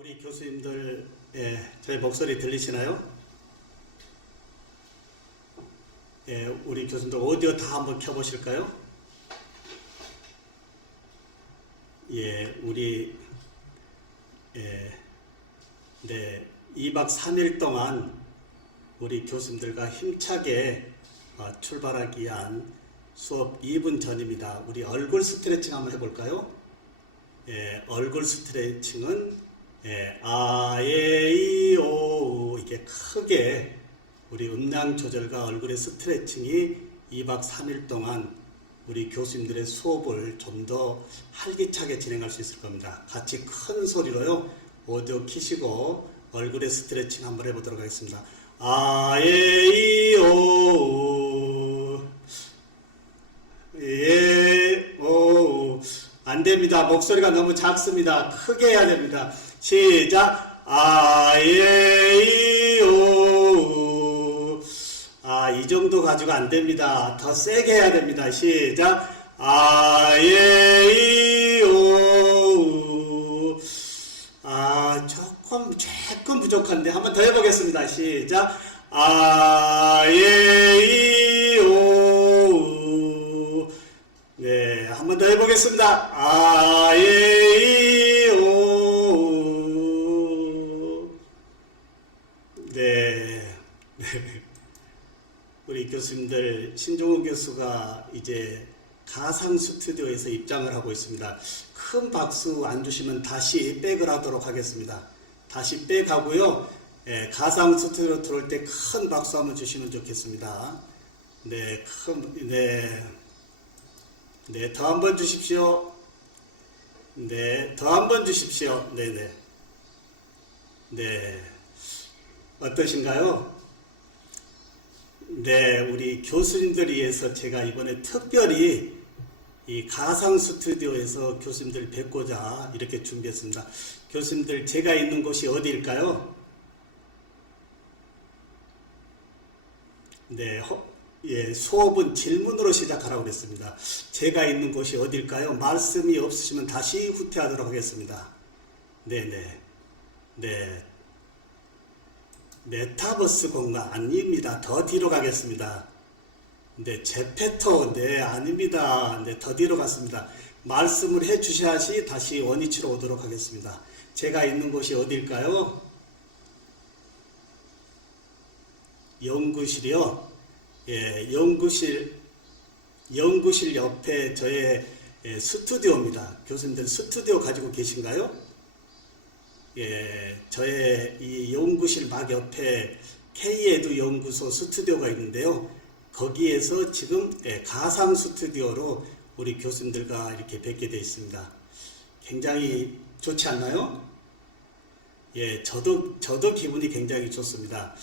우리 교수님들, 저희 목소리 들리시나요? 우리 교수님들 오디오 다 한번 켜보실까요? 우리 2박 3일 동안 우리 교수님들과 힘차게 출발하기 위한 수업 2분 전입니다. 우리 얼굴 스트레칭 한번 해볼까요? 얼굴 스트레칭은 아에이오 이렇게 크게 우리 음량 조절과 얼굴의 스트레칭이 2박 3일 동안 우리 교수님들의 수업을 좀 더 활기차게 진행할 수 있을 겁니다. 같이 큰 소리로요. 오디오 키시고 얼굴의 스트레칭 한번 해보도록 하겠습니다. 아에이오 예오 안됩니다. 목소리가 너무 작습니다. 크게 해야 됩니다. 시작. 아예이오. 이 정도 가지고 안됩니다. 더 세게 해야 됩니다. 시작. 아예이오. 조금 부족한데 한번 더 해보겠습니다. 시작. 아예이오. 네, 한번 더 해보겠습니다. 아예이오. 네. 우리 교수님들, 신종훈 교수가 이제 가상 스튜디오에서 입장을 하고 있습니다. 큰 박수 안 주시면 다시 백을 하도록 하겠습니다. 다시 백하고요. 가상 스튜디오 들어올 때 큰 박수 한번 주시면 좋겠습니다. 네, 네, 더 한 번 주십시오. 네, 더 한 번 주십시오. 네네. 네. 어떠신가요? 네, 우리 교수님들 위해서 제가 이번에 특별히 이 가상 스튜디오에서 교수님들 뵙고자 이렇게 준비했습니다. 교수님들, 제가 있는 곳이 어디일까요? 네, 수업은 질문으로 시작하라고 그랬습니다. 제가 있는 곳이 어딜까요? 말씀이 없으시면 다시 후퇴하도록 하겠습니다. 네네. 네. 메타버스 공간 아닙니다. 더 뒤로 가겠습니다. 네, 제페토, 네, 아닙니다. 네, 더 뒤로 갔습니다. 말씀을 해 주셔야지 다시 원위치로 오도록 하겠습니다. 제가 있는 곳이 어딜까요? 연구실이요. 연구실 옆에 저의 스튜디오입니다. 교수님들 스튜디오 가지고 계신가요? 저의 이 연구실 막 옆에 K에두 연구소 스튜디오가 있는데요. 거기에서 지금 가상 스튜디오로 우리 교수님들과 이렇게 뵙게 되어 있습니다. 굉장히 좋지 않나요? 저도 기분이 굉장히 좋습니다.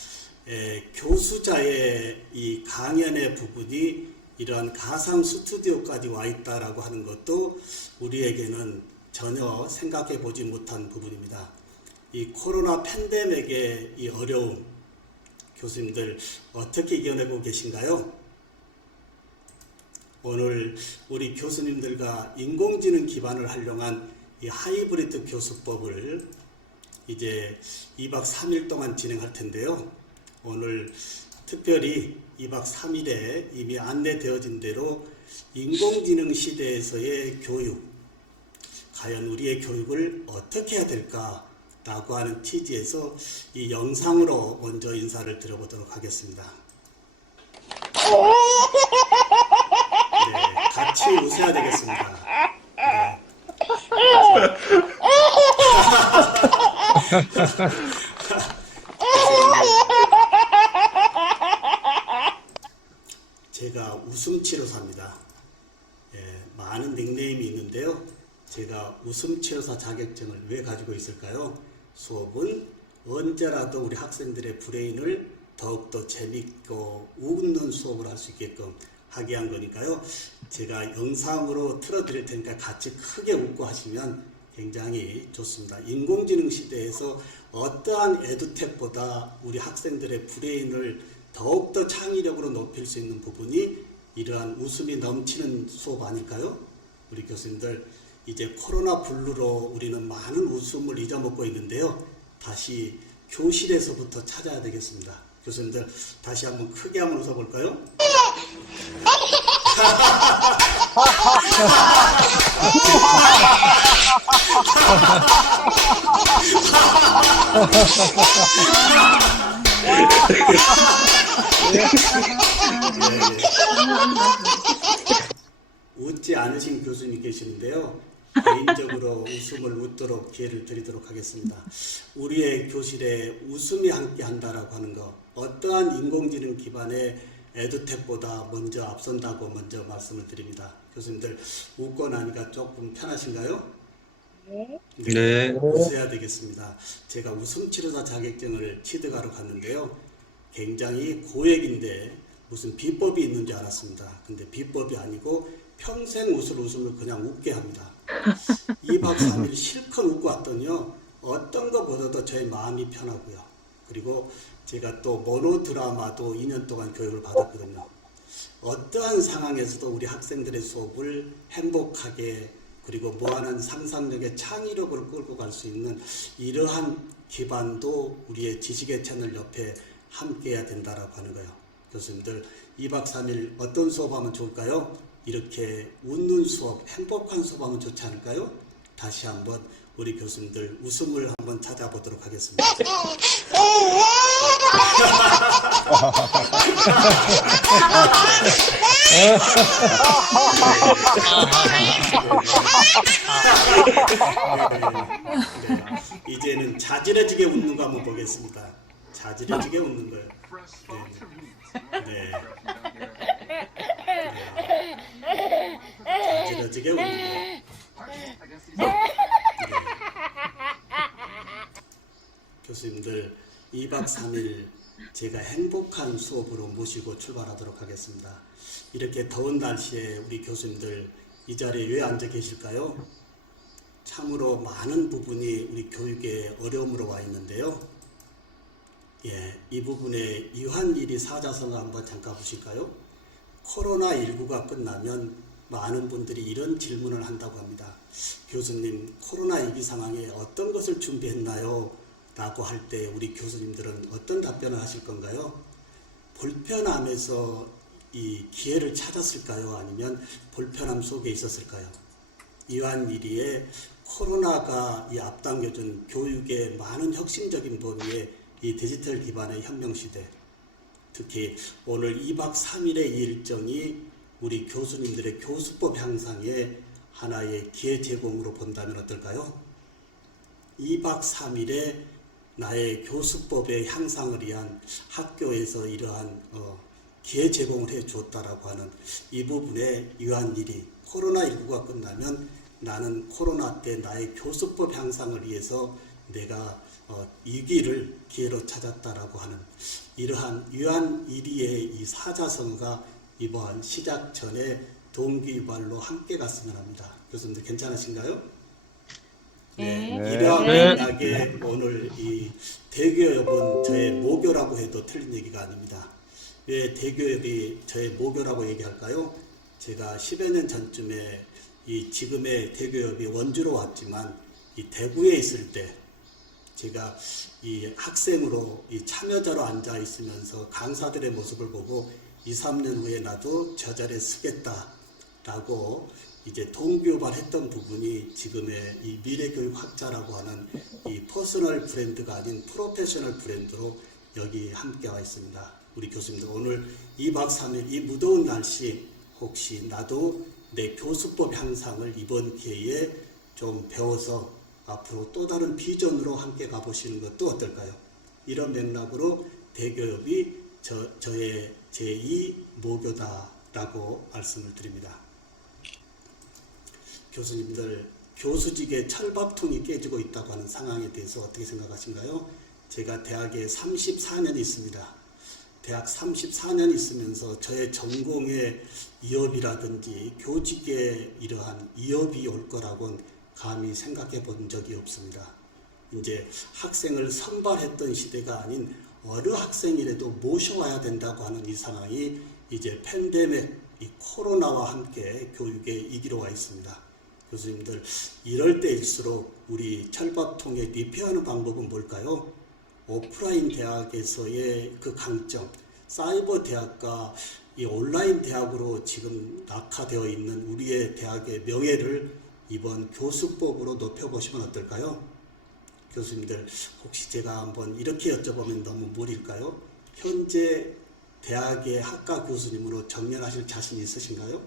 교수자의 이 강연의 부분이 이러한 가상 스튜디오까지 와 있다라고 하는 것도 우리에게는 전혀 생각해 보지 못한 부분입니다. 이 코로나 팬데믹의 이 어려움, 교수님들 어떻게 이겨내고 계신가요? 오늘 우리 교수님들과 인공지능 기반을 활용한 이 하이브리드 교수법을 이제 2박 3일 동안 진행할 텐데요. 오늘 특별히 2박 3일에 이미 안내되어진 대로 인공지능 시대에서의 교육, 과연 우리의 교육을 어떻게 해야 될까 라고 하는 취지에서 이 영상으로 먼저 인사를 드려보도록 하겠습니다. 네, 같이 웃어야 되겠습니다. 네. 제가 웃음치료사입니다. 많은 닉네임이 있는데요. 제가 웃음치료사 자격증을 왜 가지고 있을까요? 수업은 언제라도 우리 학생들의 브레인을 더욱더 재밌고 웃는 수업을 할 수 있게끔 하게 한 거니까요. 제가 영상으로 틀어드릴 테니까 같이 크게 웃고 하시면 굉장히 좋습니다. 인공지능 시대에서 어떠한 에듀텍보다 우리 학생들의 브레인을 더욱더 창의력으로 높일 수 있는 부분이 이러한 웃음이 넘치는 수업 아닐까요? 우리 교수님들 이제 코로나 블루로 우리는 많은 웃음을 잊어먹고 있는데요. 다시 교실에서부터 찾아야 되겠습니다. 교수님들 다시 한번 크게 한번 웃어볼까요? 웃지 않으신 교수님 계시는데요. 개인적으로 웃음을 웃도록 기회를 드리도록 하겠습니다. 우리의 교실에 웃음이 함께 한다라고 하는 것, 어떠한 인공지능 기반의 에듀텍보다 먼저 앞선다고 먼저 말씀을 드립니다. 교수님들 웃고 나니까 조금 편하신가요? 네. 웃어야 되겠습니다. 제가 웃음치료사 자격증을 취득하러 갔는데요. 굉장히 고액인데 무슨 비법이 있는 줄 알았습니다. 근데 비법이 아니고 평생 웃을 웃음을 그냥 웃게 합니다. 2박 3일 실컷 웃고 왔더니요. 어떤 것보다도 저의 마음이 편하고요. 그리고 제가 또 모노드라마도 2년 동안 교육을 받았거든요. 어떠한 상황에서도 우리 학생들의 수업을 행복하게 그리고 무한한 상상력의 창의력을 끌고 갈 수 있는 이러한 기반도 우리의 지식의 채널 옆에 함께 해야 된다라고 하는 거예요. 교수님들 2박 3일 어떤 수업하면 좋을까요? 이렇게 웃는 수업, 행복한 수업하면 좋지 않을까요? 다시 한번 우리 교수님들 웃음을 한번 찾아보도록 하겠습니다. 네. 이제는 자지러지게 웃는 거 한번 보겠습니다. 자지러지게 웃는 거예요. 네. 자지러지게 웃는 거예요. 교수님들 2박 3일 제가 행복한 수업으로 모시고 출발하도록 하겠습니다. 이렇게 더운 날씨에 우리 교수님들 이 자리에 왜 앉아 계실까요? 참으로 많은 부분이 우리 교육에 어려움으로 와 있는데요. 이 부분에 이환일이 사자성어 한번 잠깐 보실까요? 코로나19가 끝나면 많은 분들이 이런 질문을 한다고 합니다. 교수님, 코로나 위기 상황에 어떤 것을 준비했나요? 라고 할 때 우리 교수님들은 어떤 답변을 하실 건가요? 불편함에서 이 기회를 찾았을까요? 아니면 불편함 속에 있었을까요? 이완일이의 코로나가 이 앞당겨준 교육의 많은 혁신적인 범위의 이 디지털 기반의 혁명시대, 특히 오늘 2박 3일의 일정이 우리 교수님들의 교수법 향상에 하나의 기회 제공으로 본다면 어떨까요? 2박 3일에 나의 교수법의 향상을 위한 학교에서 이러한 기회 제공을 해 주었다라고 하는 이 부분에 이완일이 코로나19가 끝나면 나는 코로나 때 나의 교수법 향상을 위해서 내가 위기를 기회로 찾았다라고 하는 이러한 이완일이의 이 사자성어가 이번 시작 전에 동기유발로 함께 갔으면 합니다. 교수님들 괜찮으신가요? 네, 이러한 맥락에 오늘 이 대교협은 저의 모교라고 해도 틀린 얘기가 아닙니다. 왜 대교협이 저의 모교라고 얘기할까요? 제가 10여 년 전쯤에 이 지금의 대교협이 원주로 왔지만 이 대구에 있을 때 제가 이 학생으로 이 참여자로 앉아 있으면서 강사들의 모습을 보고 2, 3년 후에 나도 저 자리에 서겠다라고 이제 동기유발했던 부분이 지금의 이 미래교육학자라고 하는 이 퍼스널 브랜드가 아닌 프로페셔널 브랜드로 여기 함께 와 있습니다. 우리 교수님들 오늘 2박 3일 이 무더운 날씨 혹시 나도 내 교수법 향상을 이번 기회에 좀 배워서 앞으로 또 다른 비전으로 함께 가보시는 것도 어떨까요? 이런 맥락으로 대교협이 저의 제2 모교다라고 말씀을 드립니다. 교수님들, 교수직의 철밥통이 깨지고 있다고 하는 상황에 대해서 어떻게 생각하신가요? 제가 대학에 34년 있습니다. 대학 34년 있으면서 저의 전공의 이업이라든지 교직에 이러한 이업이 올 거라고는 감히 생각해 본 적이 없습니다. 이제 학생을 선발했던 시대가 아닌 어느 학생이라도 모셔와야 된다고 하는 이 상황이 이제 팬데믹, 이 코로나와 함께 교육의 위기로 와 있습니다. 교수님들, 이럴 때일수록 우리 철밥통에 리페어하는 방법은 뭘까요? 오프라인 대학에서의 그 강점, 사이버 대학과 이 온라인 대학으로 지금 낙하되어 있는 우리의 대학의 명예를 이번 교수법으로 높여보시면 어떨까요? 교수님들, 혹시 제가 한번 이렇게 여쭤보면 너무 무리일까요? 현재 대학의 학과 교수님으로 정년하실 자신 있으신가요?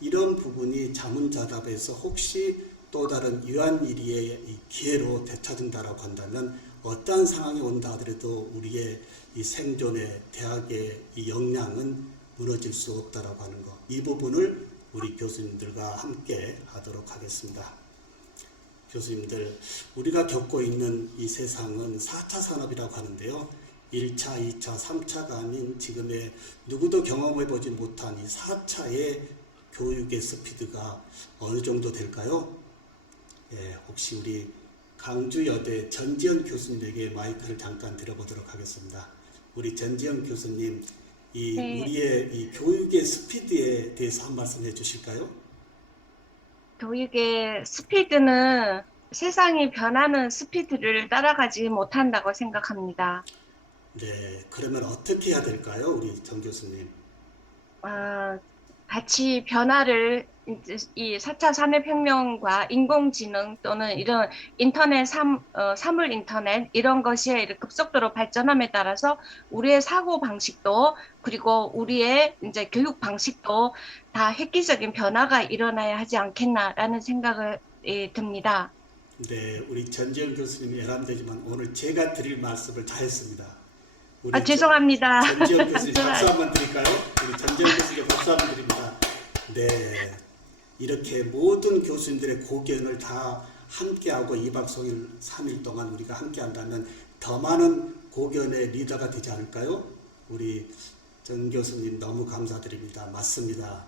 이런 부분이 자문자답에서 혹시 또 다른 유한일의의 기회로 되찾은다라고 한다면 어떠한 상황이 온다 하더라도 우리의 이 생존의 대학의 이 역량은 무너질 수 없다라고 하는 것, 이 부분을 우리 교수님들과 함께 하도록 하겠습니다. 교수님들, 우리가 겪고 있는 이 세상은 4차 산업이라고 하는데요. 1차, 2차, 3차가 아닌 지금의 누구도 경험해보지 못한 이 4차의 교육의 스피드가 어느 정도 될까요? 예, 혹시 우리 강주여대 전지현 교수님에게 마이크를 잠깐 드려보도록 하겠습니다. 우리 전지현 교수님, 네. 우리의 이 교육의 스피드에 대해서 한 말씀 해주실까요? 교육의 스피드는 세상이 변하는 스피드를 따라가지 못한다고 생각합니다. 네, 그러면 어떻게 해야 될까요, 우리 정 교수님? 아, 같이 변화를 이제 이 4차 산업혁명과 인공지능 또는 이런 인터넷 사물 인터넷 이런 것이 이렇게 급속도로 발전함에 따라서 우리의 사고 방식도 그리고 우리의 이제 교육 방식도 다 획기적인 변화가 일어나야 하지 않겠나라는 생각을 듭니다. 네, 우리 전지현 교수님이 애람되지만 오늘 제가 드릴 말씀을 다 했습니다. 아, 우리 죄송합니다. 전지현 교수님 박수 한번 드릴까요? 우리 전지현 교수님께 박수 한번 드립니다. 네, 이렇게 모든 교수님들의 고견을 다 함께하고 2박 3일 동안 우리가 함께한다면 더 많은 고견의 리더가 되지 않을까요? 우리 정 교수님 너무 감사드립니다. 맞습니다.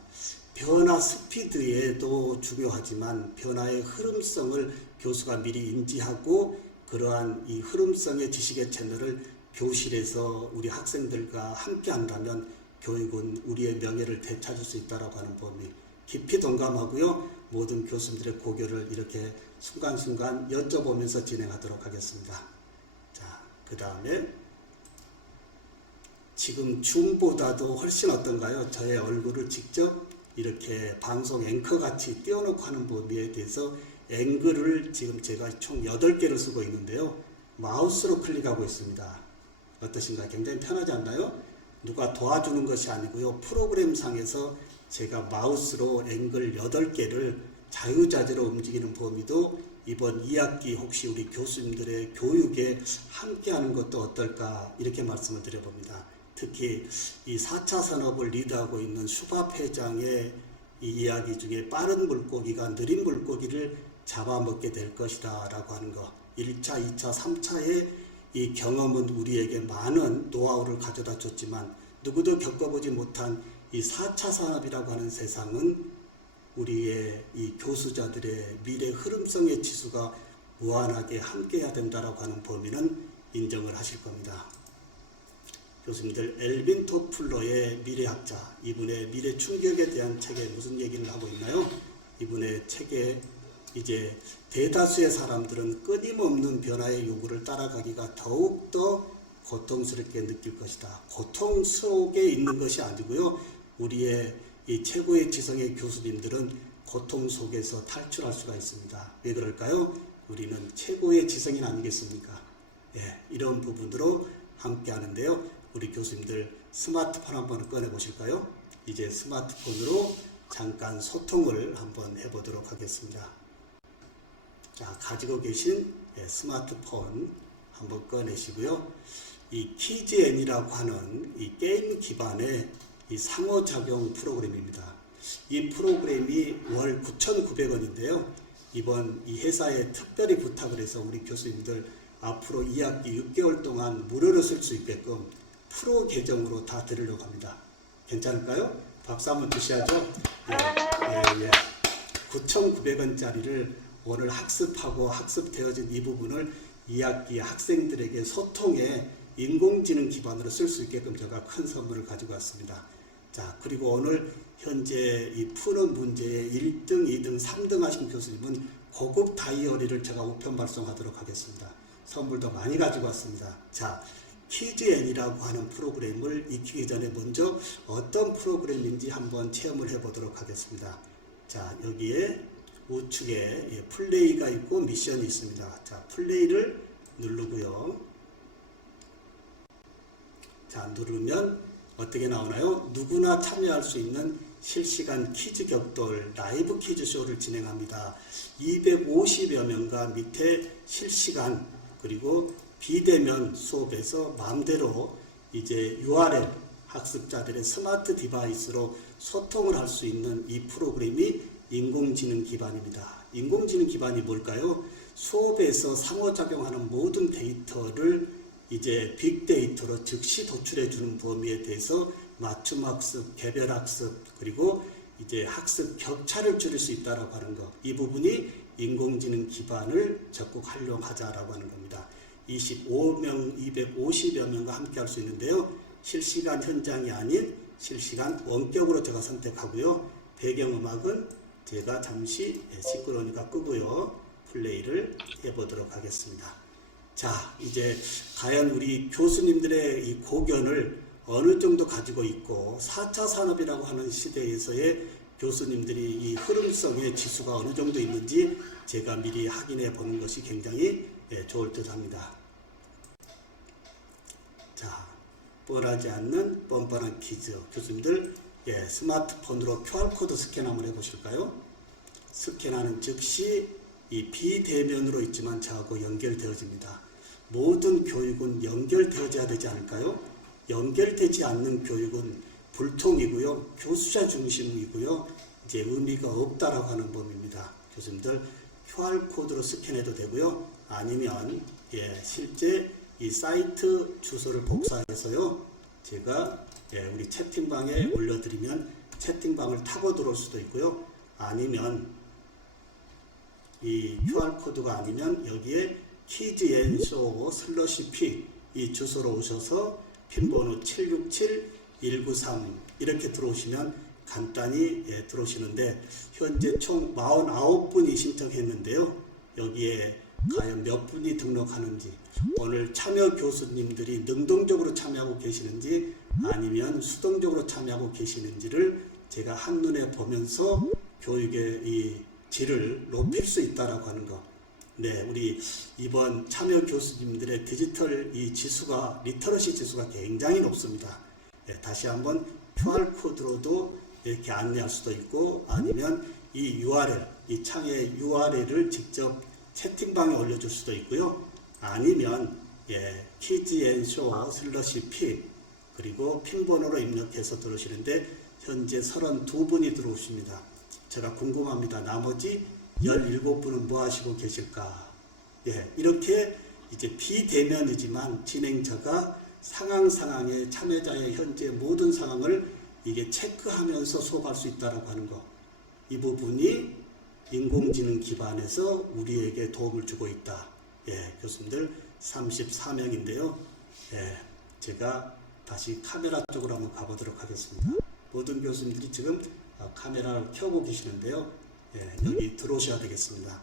변화 스피드에도 중요하지만 변화의 흐름성을 교수가 미리 인지하고 그러한 이 흐름성의 지식의 채널을 교실에서 우리 학생들과 함께 한다면 교육은 우리의 명예를 되찾을 수 있다고 하는 범위 깊이 동감하고요. 모든 교수님들의 고견을 이렇게 순간순간 여쭤보면서 진행하도록 하겠습니다. 자, 그 다음에 지금 줌보다도 훨씬 어떤가요? 저의 얼굴을 직접 이렇게 방송 앵커 같이 띄워놓고 하는 범위에 대해서 앵글을 지금 제가 총 8개를 쓰고 있는데요. 마우스로 클릭하고 있습니다. 어떠신가요? 굉장히 편하지 않나요? 누가 도와주는 것이 아니고요. 프로그램 상에서 제가 마우스로 앵글 8개를 자유자재로 움직이는 범위도 이번 2학기 혹시 우리 교수님들의 교육에 함께하는 것도 어떨까 이렇게 말씀을 드려봅니다. 특히 이 4차 산업을 리드하고 있는 슈밥 회장의 이 이야기 중에 빠른 물고기가 느린 물고기를 잡아먹게 될 것이다 라고 하는 것, 1차, 2차, 3차의 이 경험은 우리에게 많은 노하우를 가져다 줬지만 누구도 겪어보지 못한 이 4차 산업이라고 하는 세상은 우리의 이 교수자들의 미래 흐름성의 지수가 무한하게 함께해야 된다라고 하는 범위는 인정을 하실 겁니다. 교수님들, 엘빈 토플러의 미래학자, 이분의 미래 충격에 대한 책에 무슨 얘기를 하고 있나요? 이분의 책에 이제 대다수의 사람들은 끊임없는 변화의 요구를 따라가기가 더욱더 고통스럽게 느낄 것이다. 고통 속에 있는 것이 아니고요. 우리의 이 최고의 지성의 교수님들은 고통 속에서 탈출할 수가 있습니다. 왜 그럴까요? 우리는 최고의 지성인 아니겠습니까? 예, 이런 부분으로 함께 하는데요. 우리 교수님들 스마트폰 한번 꺼내 보실까요? 이제 스마트폰으로 잠깐 소통을 한번 해보도록 하겠습니다. 자, 가지고 계신 스마트폰 한번 꺼내시고요. 이 키즈N이라고 하는 이 게임 기반의 이 상호작용 프로그램입니다. 이 프로그램이 월 9,900원인데요. 이번 이 회사에 특별히 부탁을 해서 우리 교수님들 앞으로 2학기 6개월 동안 무료로 쓸 수 있게끔 프로 계정으로 다 드리려고 합니다. 괜찮을까요? 박수 한번 주셔야죠. 예. 9,900원짜리를 오늘 학습하고 학습되어진 이 부분을 2학기 학생들에게 소통에 인공지능 기반으로 쓸 수 있게끔 제가 큰 선물을 가지고 왔습니다. 자, 그리고 오늘 현재 이 푸는 문제에 1등, 2등, 3등 하신 교수님은 고급 다이어리를 제가 우편 발송하도록 하겠습니다. 선물도 많이 가지고 왔습니다. 자, 퀴즈앤이라고 하는 프로그램을 익히기 전에 먼저 어떤 프로그램인지 한번 체험을 해보도록 하겠습니다. 자, 여기에 우측에 플레이가 있고 미션이 있습니다. 자, 플레이를 누르고요. 자, 누르면 어떻게 나오나요? 누구나 참여할 수 있는 실시간 퀴즈 격돌 라이브 퀴즈쇼를 진행합니다. 250여 명과 밑에 실시간 그리고 비대면 수업에서 마음대로 이제 URL 학습자들의 스마트 디바이스로 소통을 할 수 있는 이 프로그램이 인공지능 기반입니다. 인공지능 기반이 뭘까요? 수업에서 상호작용하는 모든 데이터를 이제 빅데이터로 즉시 도출해 주는 범위에 대해서 맞춤 학습, 개별 학습, 그리고 이제 학습 격차를 줄일 수 있다라고 하는 것. 이 부분이 인공지능 기반을 적극 활용하자라고 하는 겁니다. 25명, 250여 명과 함께 할 수 있는데요. 실시간 현장이 아닌 실시간 원격으로 제가 선택하고요. 배경음악은 제가 잠시 시끄러우니까 끄고요. 플레이를 해보도록 하겠습니다. 자, 이제 과연 우리 교수님들의 이 고견을 어느 정도 가지고 있고 4차 산업이라고 하는 시대에서의 교수님들이 이 흐름성의 지수가 어느 정도 있는지 제가 미리 확인해 보는 것이 굉장히 좋을 듯 합니다. 자, 뻔하지 않는 뻔뻔한 퀴즈. 교수님들 스마트폰으로 QR코드 스캔 한번 해보실까요? 스캔하는 즉시 이 비대면으로 있지만 저하고 연결되어집니다. 모든 교육은 연결되어져야 되지 않을까요? 연결되지 않는 교육은 불통이고요. 교수자 중심이고요. 이제 의미가 없다라고 하는 법입니다. 교수님들 QR코드로 스캔해도 되고요. 아니면 실제 이 사이트 주소를 복사해서요. 제가 우리 채팅방에 올려드리면 채팅방을 타고 들어올 수도 있고요. 아니면 이 QR코드가 아니면 여기에 퀴즈앤쇼 /p 이 주소로 오셔서 핀번호 767193 이렇게 들어오시면 간단히 들어오시는데 현재 총 49분이 신청했는데요. 여기에 과연 몇 분이 등록하는지 오늘 참여 교수님들이 능동적으로 참여하고 계시는지 아니면 수동적으로 참여하고 계시는지를 제가 한눈에 보면서 교육의 이 질을 높일 수 있다라고 하는 것. 네, 우리 이번 참여 교수님들의 디지털 이 지수가 리터러시 지수가 굉장히 높습니다. 다시 한번 QR코드로도 이렇게 안내할 수도 있고 아니면 이 URL, 이 창의 URL을 직접 채팅방에 올려줄 수도 있고요. 아니면 퀴즈앤쇼 /p 그리고 핀번호로 입력해서 들어오시는데 현재 32분이 들어오십니다. 제가 궁금합니다. 나머지 17분은 뭐 하시고 계실까? 이렇게 이제 비대면이지만 진행자가 상황에 참여자의 현재 모든 상황을 이게 체크하면서 수업할 수 있다라고 하는 거. 이 부분이 인공지능 기반에서 우리에게 도움을 주고 있다. 교수님들 34명인데요. 제가 다시 카메라 쪽으로 한번 가보도록 하겠습니다. 모든 교수님들이 지금 카메라를 켜고 계시는데요. 여기 들어오셔야 되겠습니다.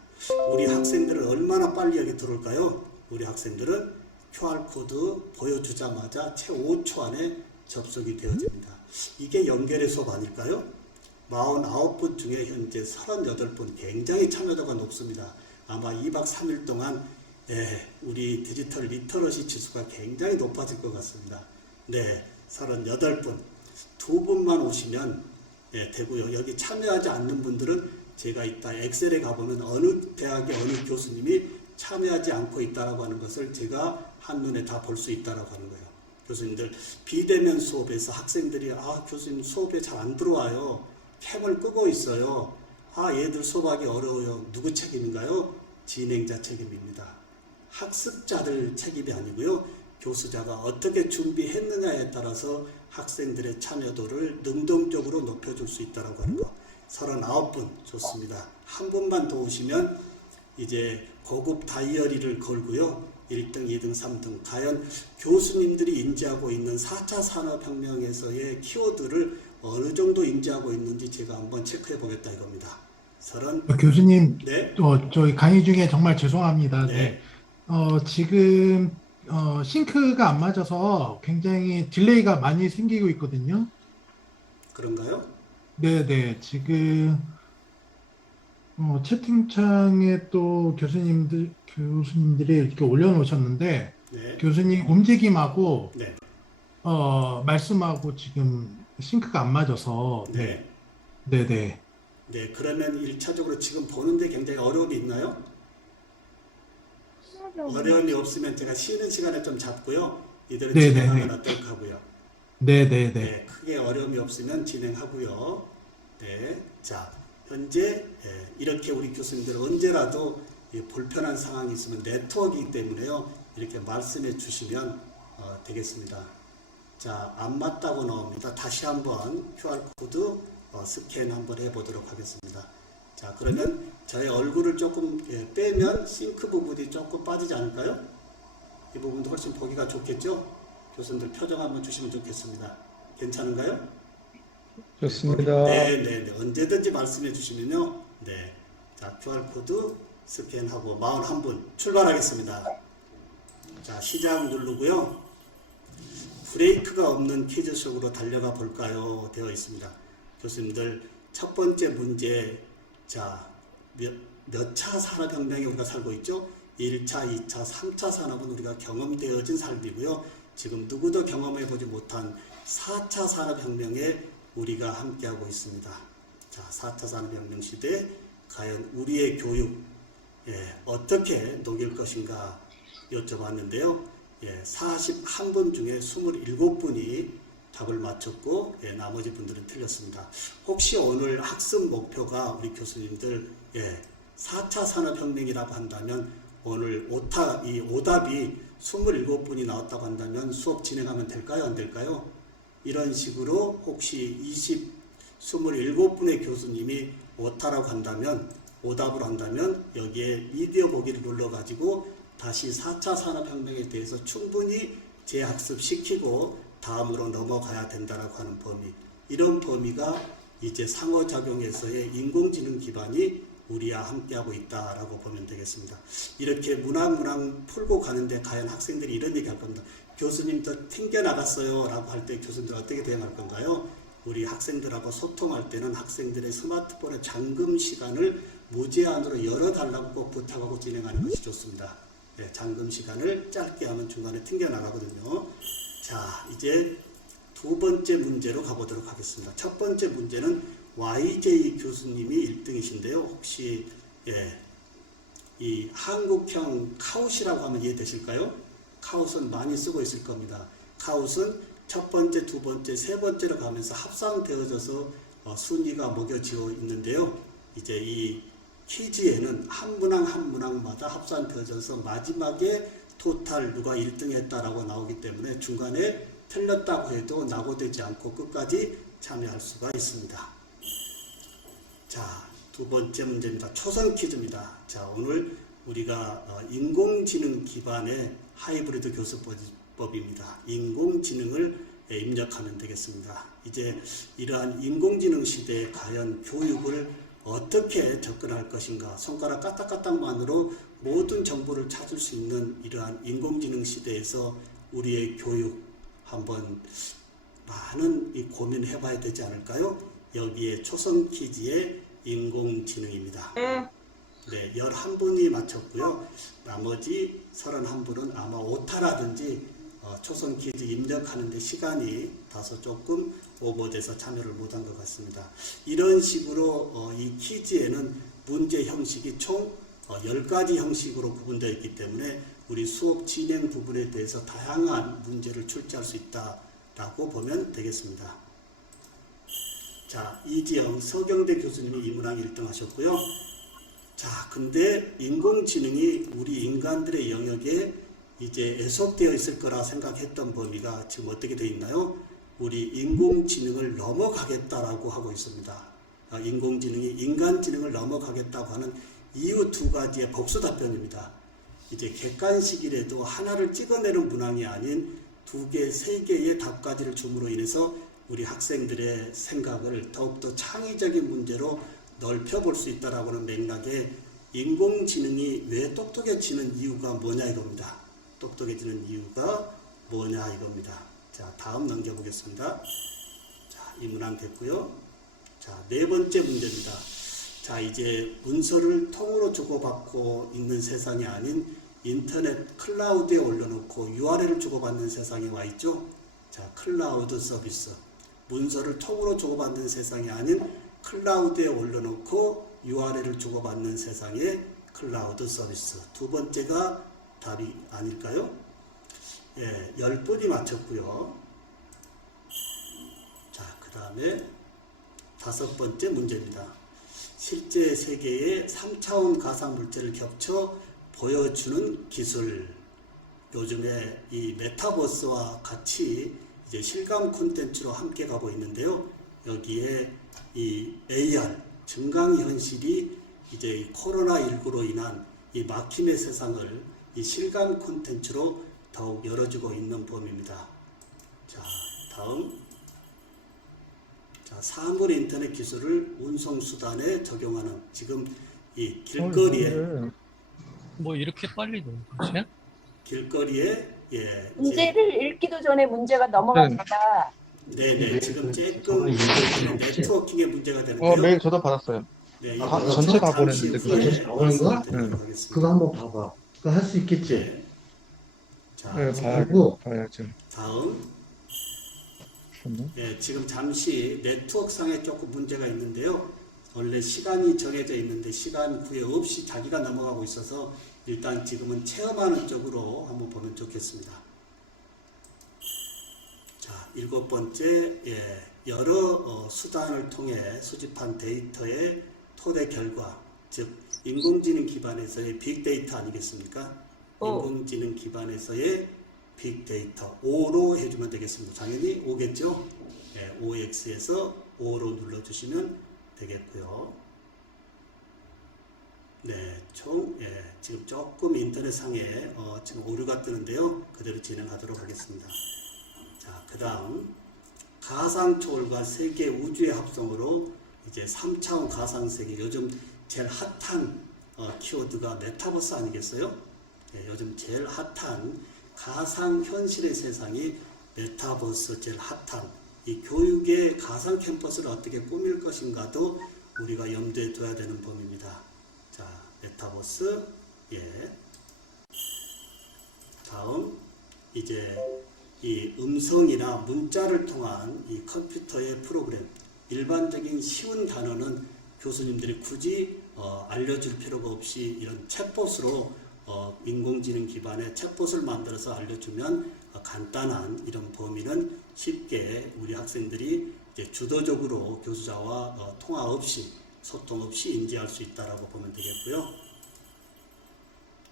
우리 학생들은 얼마나 빨리 여기 들어올까요? 우리 학생들은 QR코드 보여주자마자 채 5초 안에 접속이 되어집니다. 이게 연결의 수업 아닐까요? 49분 중에 현재 38분 굉장히 참여도가 높습니다. 아마 2박 3일 동안 우리 디지털 리터러시 지수가 굉장히 높아질 것 같습니다. 네, 38분. 2분만 오시면 되고요. 여기 참여하지 않는 분들은 제가 이따 엑셀에 가보면 어느 대학의 어느 교수님이 참여하지 않고 있다라고 하는 것을 제가 한눈에 다 볼 수 있다라고 하는 거예요. 교수님들 비대면 수업에서 학생들이 교수님 수업에 잘 안 들어와요. 캠을 끄고 있어요. 얘들 수업하기 어려워요. 누구 책임인가요? 진행자 책임입니다. 학습자들 책임이 아니고요. 교수자가 어떻게 준비했느냐에 따라서 학생들의 참여도를 능동적으로 높여줄 수 있다고 하는 거. 39분 좋습니다. 한 분만 더 오시면 이제 고급 다이어리를 걸고요. 1등, 2등, 3등. 과연 교수님들이 인지하고 있는 4차 산업혁명에서의 키워드를 어느 정도 인지하고 있는지 제가 한번 체크해 보겠다 이겁니다. 교수님, 네, 저희 강의 중에 정말 죄송합니다. 네. 네, 지금, 싱크가 안 맞아서 굉장히 딜레이가 많이 생기고 있거든요. 그런가요? 네네. 지금, 채팅창에 또 교수님들이 이렇게 올려놓으셨는데, 네, 교수님 움직임하고, 네, 말씀하고 지금 싱크가 안 맞아서, 네. 네, 네네. 네. 그러면 1차적으로 지금 보는데 굉장히 어려움이 있나요? 어려움이 없으면 제가 쉬는 시간을 좀 잡고요. 이대로 네네네. 진행하면 어떨까 하고요. 네네네. 네, 크게 어려움이 없으면 진행하고요. 네, 자, 현재 이렇게 우리 교수님들 언제라도 불편한 상황이 있으면 네트워크이기 때문에요. 이렇게 말씀해 주시면 되겠습니다. 자, 안 맞다고 나옵니다. 다시 한번 QR코드 스캔 한번 해보도록 하겠습니다. 자, 그러면 저의 얼굴을 조금 빼면 싱크 부분이 조금 빠지지 않을까요? 이 부분도 훨씬 보기가 좋겠죠? 교수님들 표정 한번 주시면 좋겠습니다. 괜찮은가요? 좋습니다. 네. 언제든지 말씀해 주시면요. 네. 자, QR코드 스캔하고 41분 출발하겠습니다. 자, 시작 누르고요. 브레이크가 없는 퀴즈 속으로 달려가 볼까요? 되어 있습니다. 교수님들 첫 번째 문제, 자, 몇 차 산업혁명에 우리가 살고 있죠? 1차, 2차, 3차 산업은 우리가 경험되어진 삶이고요. 지금 누구도 경험해보지 못한 4차 산업혁명에 우리가 함께하고 있습니다. 자, 4차 산업혁명 시대 과연 우리의 교육 어떻게 녹일 것인가 여쭤봤는데요. 41분 중에 27분이 답을 맞췄고 나머지 분들은 틀렸습니다. 혹시 오늘 학습 목표가 우리 교수님들 4차 산업혁명이라고 한다면 오늘 이 오답이 27분이 나왔다고 한다면 수업 진행하면 될까요? 안 될까요? 이런 식으로 혹시 27분의 교수님이 오타라고 한다면 오답을 한다면 여기에 미디어 보기를 눌러가지고 다시 4차 산업혁명에 대해서 충분히 재학습시키고 다음으로 넘어가야 된다라고 하는 범위, 이런 범위가 이제 상호작용에서의 인공지능 기반이 우리와 함께하고 있다라고 보면 되겠습니다. 이렇게 문항 풀고 가는데 과연 학생들이 이런 얘기 할 겁니다. 교수님 저 튕겨나갔어요 라고 할 때 교수님들 어떻게 대응할 건가요? 우리 학생들하고 소통할 때는 학생들의 스마트폰의 잠금 시간을 무제한으로 열어달라고 꼭 부탁하고 진행하는 것이 좋습니다. 잠금 시간을 짧게 하면 중간에 튕겨나가거든요. 자, 이제 두 번째 문제로 가보도록 하겠습니다. 첫 번째 문제는 YJ 교수님이 1등이신데요. 혹시 이 한국형 카웃이라고 하면 이해되실까요? 카웃은 많이 쓰고 있을 겁니다. 카웃은 첫 번째, 두 번째, 세 번째로 가면서 합산되어져서 순위가 먹여지고 있는데요. 이제 이 퀴즈에는 한 문항 한 문항마다 합산되어져서 마지막에 토탈 누가 1등 했다라고 나오기 때문에 중간에 틀렸다고 해도 낙오되지 않고 끝까지 참여할 수가 있습니다. 자, 두 번째 문제입니다. 초성 퀴즈입니다. 자, 오늘 우리가 인공지능 기반의 하이브리드 교수법입니다. 인공지능을 입력하면 되겠습니다. 이제 이러한 인공지능 시대에 과연 교육을 어떻게 접근할 것인가, 손가락 까딱까딱만으로 모든 정보를 찾을 수 있는 이러한 인공지능 시대에서 우리의 교육 한번 많은 고민을 해봐야 되지 않을까요? 여기에 초성 퀴즈의 인공지능입니다. 네, 11분이 맞췄고요. 나머지 31분은 아마 오타라든지 초성 퀴즈 입력하는데 시간이 다소 조금 오버돼서 참여를 못한 것 같습니다. 이런 식으로 이 퀴즈에는 문제 형식이 총 10가지 형식으로 구분되어 있기 때문에 우리 수업 진행 부분에 대해서 다양한 문제를 출제할 수 있다라고 보면 되겠습니다. 자, 이지영 서경대 교수님이 이 문항 1등 하셨고요. 자, 근데 인공지능이 우리 인간들의 영역에 이제 애속되어 있을 거라 생각했던 범위가 지금 어떻게 되어 있나요? 우리 인공지능을 넘어가겠다라고 하고 있습니다. 인공지능이 인간지능을 넘어가겠다고 하는 이유 두 가지의 복수 답변입니다. 이제 객관식이라도 하나를 찍어내는 문항이 아닌 두 개, 세 개의 답가지를 줌으로 인해서 우리 학생들의 생각을 더욱더 창의적인 문제로 넓혀볼 수 있다라고 하는 맥락에 인공지능이 왜 똑똑해지는 이유가 뭐냐 이겁니다. 똑똑해지는 이유가 뭐냐 이겁니다. 자, 다음 넘겨보겠습니다. 자, 이 문항 됐고요. 자, 네 번째 문제입니다. 자, 이제 문서를 통으로 주고받고 있는 세상이 아닌 인터넷 클라우드에 올려놓고 URL을 주고받는 세상에 와 있죠. 자, 클라우드 서비스. 문서를 통으로 주고받는 세상이 아닌 클라우드에 올려놓고 URL을 주고받는 세상의 클라우드 서비스. 두 번째가 답이 아닐까요? 예, 10분이 맞췄고요. 자, 그 다음에 다섯 번째 문제입니다. 실제 세계의 3차원 가상물체를 겹쳐 보여주는 기술. 요즘에 이 메타버스와 같이 이제 실감 콘텐츠로 함께 가고 있는데요. 여기에 이 AR, 증강현실이 이제 이 코로나19로 인한 이 막힘의 세상을 이 실감 콘텐츠로 더욱 열어주고 있는 범위입니다. 자, 다음. 자, 사물 인터넷 기술을 운송수단에 적용하는 지금 이 길거리에 뭐 이렇게 빨리 넘어가세요? 길거리에 예, 문제를 읽기도 전에 문제가 넘어갑니다. 네네 지금 조금 네트워킹의 문제가 되는데요. 메일 저도 받았어요. 네, 전체 다 보냈는데 그거 보낸 거야? 하겠습니다. 그거 한번 봐봐. 그거 할 수 있겠지? 네. 자, 그리고 봐야죠. 다음. 예, 지금 잠시 네트워크상에 조금 문제가 있는데요. 원래 시간이 정해져 있는데 시간 구애 없이 자기가 넘어가고 있어서 일단 지금은 체험하는 쪽으로 한번 보면 좋겠습니다. 자, 일곱 번째, 예, 여러 수단을 통해 수집한 데이터의 토대 결과, 즉 인공지능 기반에서의 빅데이터 아니겠습니까? 인공지능 기반에서의 빅데이터 5로 해주면 되겠습니다. 당연히 5겠죠? 예, OX에서 5로 눌러주시면 되겠고요. 네, 총 지금 조금 인터넷상에 지금 오류가 뜨는데요. 그대로 진행하도록 하겠습니다. 자, 그 다음 가상 초월과 세계 우주의 합성으로 이제 3차원 가상 세계, 요즘 제일 핫한 키워드가 메타버스 아니겠어요? 예, 요즘 제일 핫한 가상 현실의 세상이 메타버스, 제일 핫한 이 교육의 가상 캠퍼스를 어떻게 꾸밀 것인가도 우리가 염두에 둬야 되는 범위입니다. 자, 메타버스. 예. 다음 이제 이 음성이나 문자를 통한 이 컴퓨터의 프로그램, 일반적인 쉬운 단어는 교수님들이 굳이 알려줄 필요가 없이 이런 챗봇으로 인공지능 기반의 챗봇을 만들어서 알려주면 간단한 이런 범위는 쉽게 우리 학생들이 이제 주도적으로 교수자와 통화 없이, 소통 없이 인지할 수 있다라고 보면 되겠고요.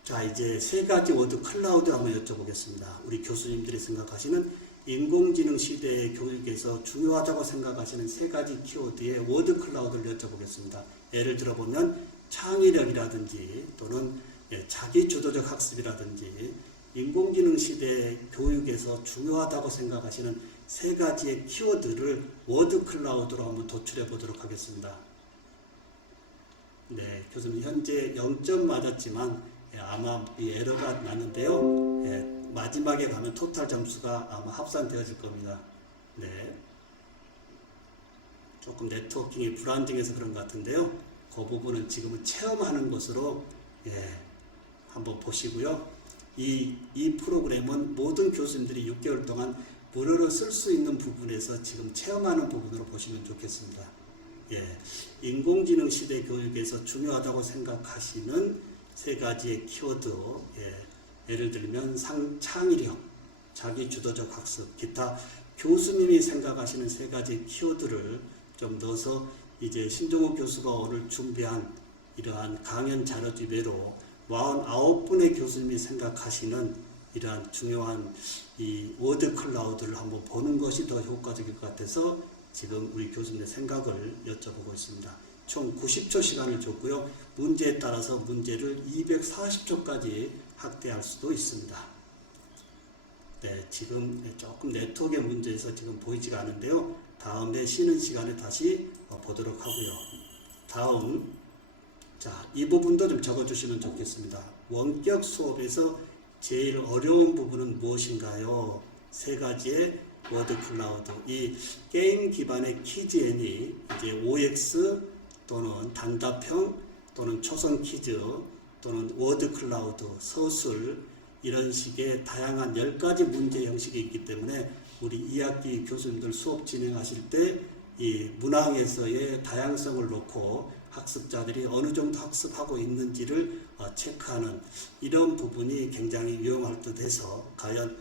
자, 이제 세 가지 워드 클라우드 한번 여쭤보겠습니다. 우리 교수님들이 생각하시는 인공지능 시대의 교육에서 중요하다고 생각하시는 세 가지 키워드의 워드 클라우드를 여쭤보겠습니다. 예를 들어보면 창의력이라든지 또는 자기 주도적 학습이라든지 인공지능 시대 교육에서 중요하다고 생각하시는 세 가지의 키워드를 워드 클라우드로 한번 도출해 보도록 하겠습니다. 네, 교수님 현재 0점 맞았지만 아마 이 에러가 났는데요. 마지막에 가면 토탈 점수가 아마 합산되어질 겁니다. 네, 조금 네트워킹이 불안정해서 그런 것 같은데요. 그 부분은 지금은 체험하는 것으로 한번 보시고요. 이 프로그램은 모든 교수님들이 6개월 동안 무료로 쓸 수 있는 부분에서 지금 체험하는 부분으로 보시면 좋겠습니다. 인공지능 시대 교육에서 중요하다고 생각하시는 세 가지의 키워드, 예를 들면 창의력, 자기주도적 학습, 기타 교수님이 생각하시는 세 가지 키워드를 좀 넣어서 이제 신종욱 교수가 오늘 준비한 이러한 강연 자료지 외로 49분의 교수님이 생각하시는 이러한 중요한 이 워드 클라우드를 한번 보는 것이 더 효과적일 것 같아서 지금 우리 교수님의 생각을 여쭤보고 있습니다. 총 90초 시간을 줬고요. 문제에 따라서 문제를 240초까지 확대할 수도 있습니다. 네, 지금 조금 네트워크의 문제에서 지금 보이지가 않은데요. 다음에 쉬는 시간에 다시 보도록 하고요. 다음, 자, 이 부분도 좀 적어주시면 좋겠습니다. 원격 수업에서 제일 어려운 부분은 무엇인가요? 세 가지의 워드 클라우드. 이 게임 기반의 퀴즈앤이 이제 OX 또는 단답형 또는 초성 퀴즈 또는 워드 클라우드, 서술 이런 식의 다양한 10가지 문제 형식이 있기 때문에 우리 2학기 교수님들 수업 진행하실 때 이 문항에서의 다양성을 놓고 학습자들이 어느 정도 학습하고 있는지를 체크하는 이런 부분이 굉장히 유용할 듯 해서 과연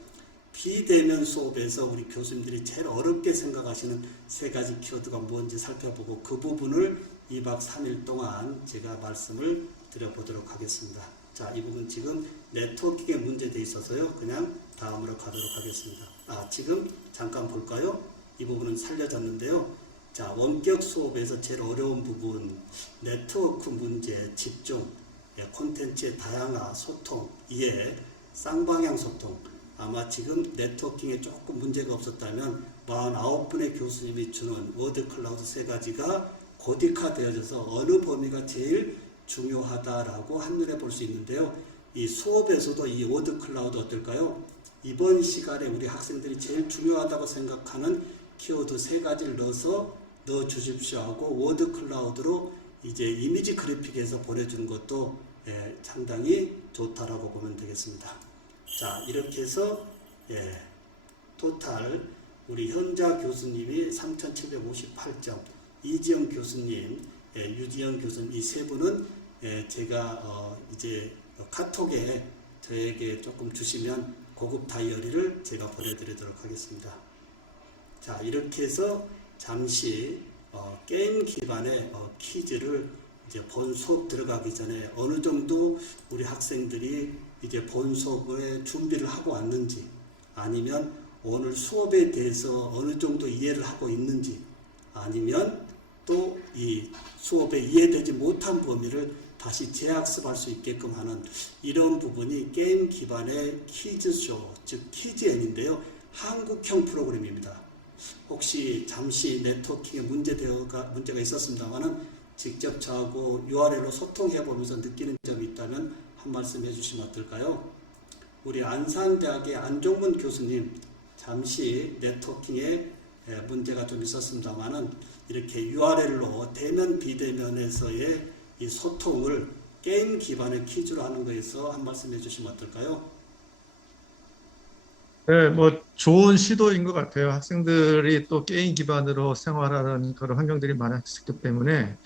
비대면 수업에서 우리 교수님들이 제일 어렵게 생각하시는 세 가지 키워드가 뭔지 살펴보고 그 부분을 2박 3일 동안 제가 말씀을 드려보도록 하겠습니다. 자, 이 부분 지금 네트워킹에 문제되어 있어서요. 그냥 다음으로 가도록 하겠습니다. 지금 잠깐 볼까요? 이 부분은 살려졌는데요. 자, 원격 수업에서 제일 어려운 부분, 네트워크 문제, 집중, 콘텐츠의 다양화, 소통, 이해, 쌍방향 소통. 아마 지금 네트워킹에 조금 문제가 없었다면 49분의 교수님이 주는 워드 클라우드 세 가지가 고딕화되어져서 어느 범위가 제일 중요하다라고 한눈에 볼 수 있는데요. 이 수업에서도 이 워드 클라우드 어떨까요? 이번 시간에 우리 학생들이 제일 중요하다고 생각하는 키워드 세 가지를 넣어 주십시오 하고 워드 클라우드로 이제 이미지 그래픽에서 보내주는 것도 상당히 좋다라고 보면 되겠습니다. 자, 이렇게 해서 토탈 우리 현자 교수님이 3,758점, 이지영 교수님, 유지영 교수님 이 세 분은 제가 이제 카톡에 저에게 조금 주시면 고급 다이어리를 제가 보내드리도록 하겠습니다. 자, 이렇게 해서 잠시 게임 기반의 퀴즈를 이제 본 수업 들어가기 전에 어느 정도 우리 학생들이 이제 본 수업에 준비를 하고 왔는지 아니면 오늘 수업에 대해서 어느 정도 이해를 하고 있는지 아니면 또 이 수업에 이해되지 못한 범위를 다시 재학습할 수 있게끔 하는 이런 부분이 게임 기반의 퀴즈쇼, 즉 퀴즈앤인데요. 한국형 프로그램입니다. 혹시 잠시 네트워킹에 문제가 있었습니다만은 직접 저하고 URL로 소통해 보면서 느끼는 점이 있다면 한 말씀 해주시면 어떨까요? 우리 안산대학의 안종문 교수님 잠시 네트워킹에 문제가 좀 있었습니다만은 이렇게 URL로 대면 비대면에서의 이 소통을 게임 기반의 퀴즈로 하는 거에서 한 말씀 해주시면 어떨까요? 네, 뭐 좋은 시도인 것 같아요. 학생들이 또 게임 기반으로 생활하는 그런 환경들이 많았기 때문에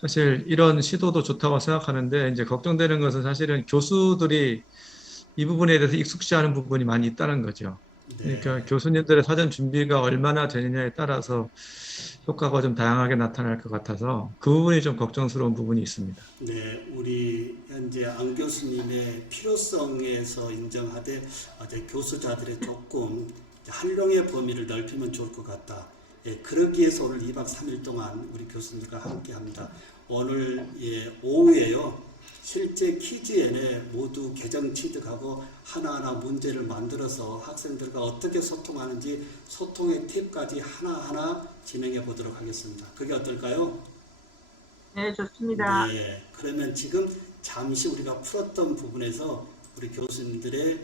사실 이런 시도도 좋다고 생각하는데 이제 걱정되는 것은 사실은 교수들이 이 부분에 대해서 익숙지 않은 부분이 많이 있다는 거죠. 네. 그러니까 교수님들의 사전 준비가 얼마나 되느냐에 따라서 효과가 좀 다양하게 나타날 것 같아서 그 부분이 좀 걱정스러운 부분이 있습니다. 네, 우리 현재 안 교수님의 필요성에서 인정하되 교수자들의 조금 활용의 범위를 넓히면 좋을 것 같다. 그러기 위해서 오늘 2박 3일 동안 우리 교수님들과 함께 합니다. 오늘 오후에요. 실제 퀴즈앤에 모두 계정 취득하고 하나하나 문제를 만들어서 학생들과 어떻게 소통하는지 소통의 팁까지 하나하나 진행해 보도록 하겠습니다. 그게 어떨까요? 네, 좋습니다. 네, 그러면 지금 잠시 우리가 풀었던 부분에서 우리 교수님들의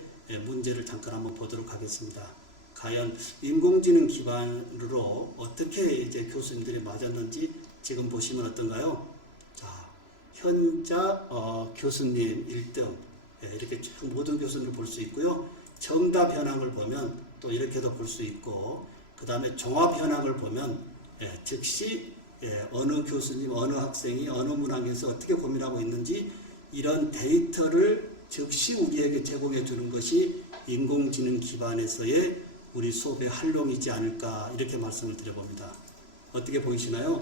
문제를 잠깐 한번 보도록 하겠습니다. 과연 인공지능 기반으로 어떻게 이제 교수님들이 맞았는지 지금 보시면 어떤가요? 자, 현자 교수님 1등 이렇게 쭉 모든 교수님을 볼 수 있고요. 정답 현황을 보면 또 이렇게도 볼 수 있고 그 다음에 종합 현황을 보면 즉시 어느 교수님, 어느 학생이 어느 문항에서 어떻게 고민하고 있는지 이런 데이터를 즉시 우리에게 제공해 주는 것이 인공지능 기반에서의 우리 수업의 활용이지 않을까 이렇게 말씀을 드려봅니다. 어떻게 보이시나요?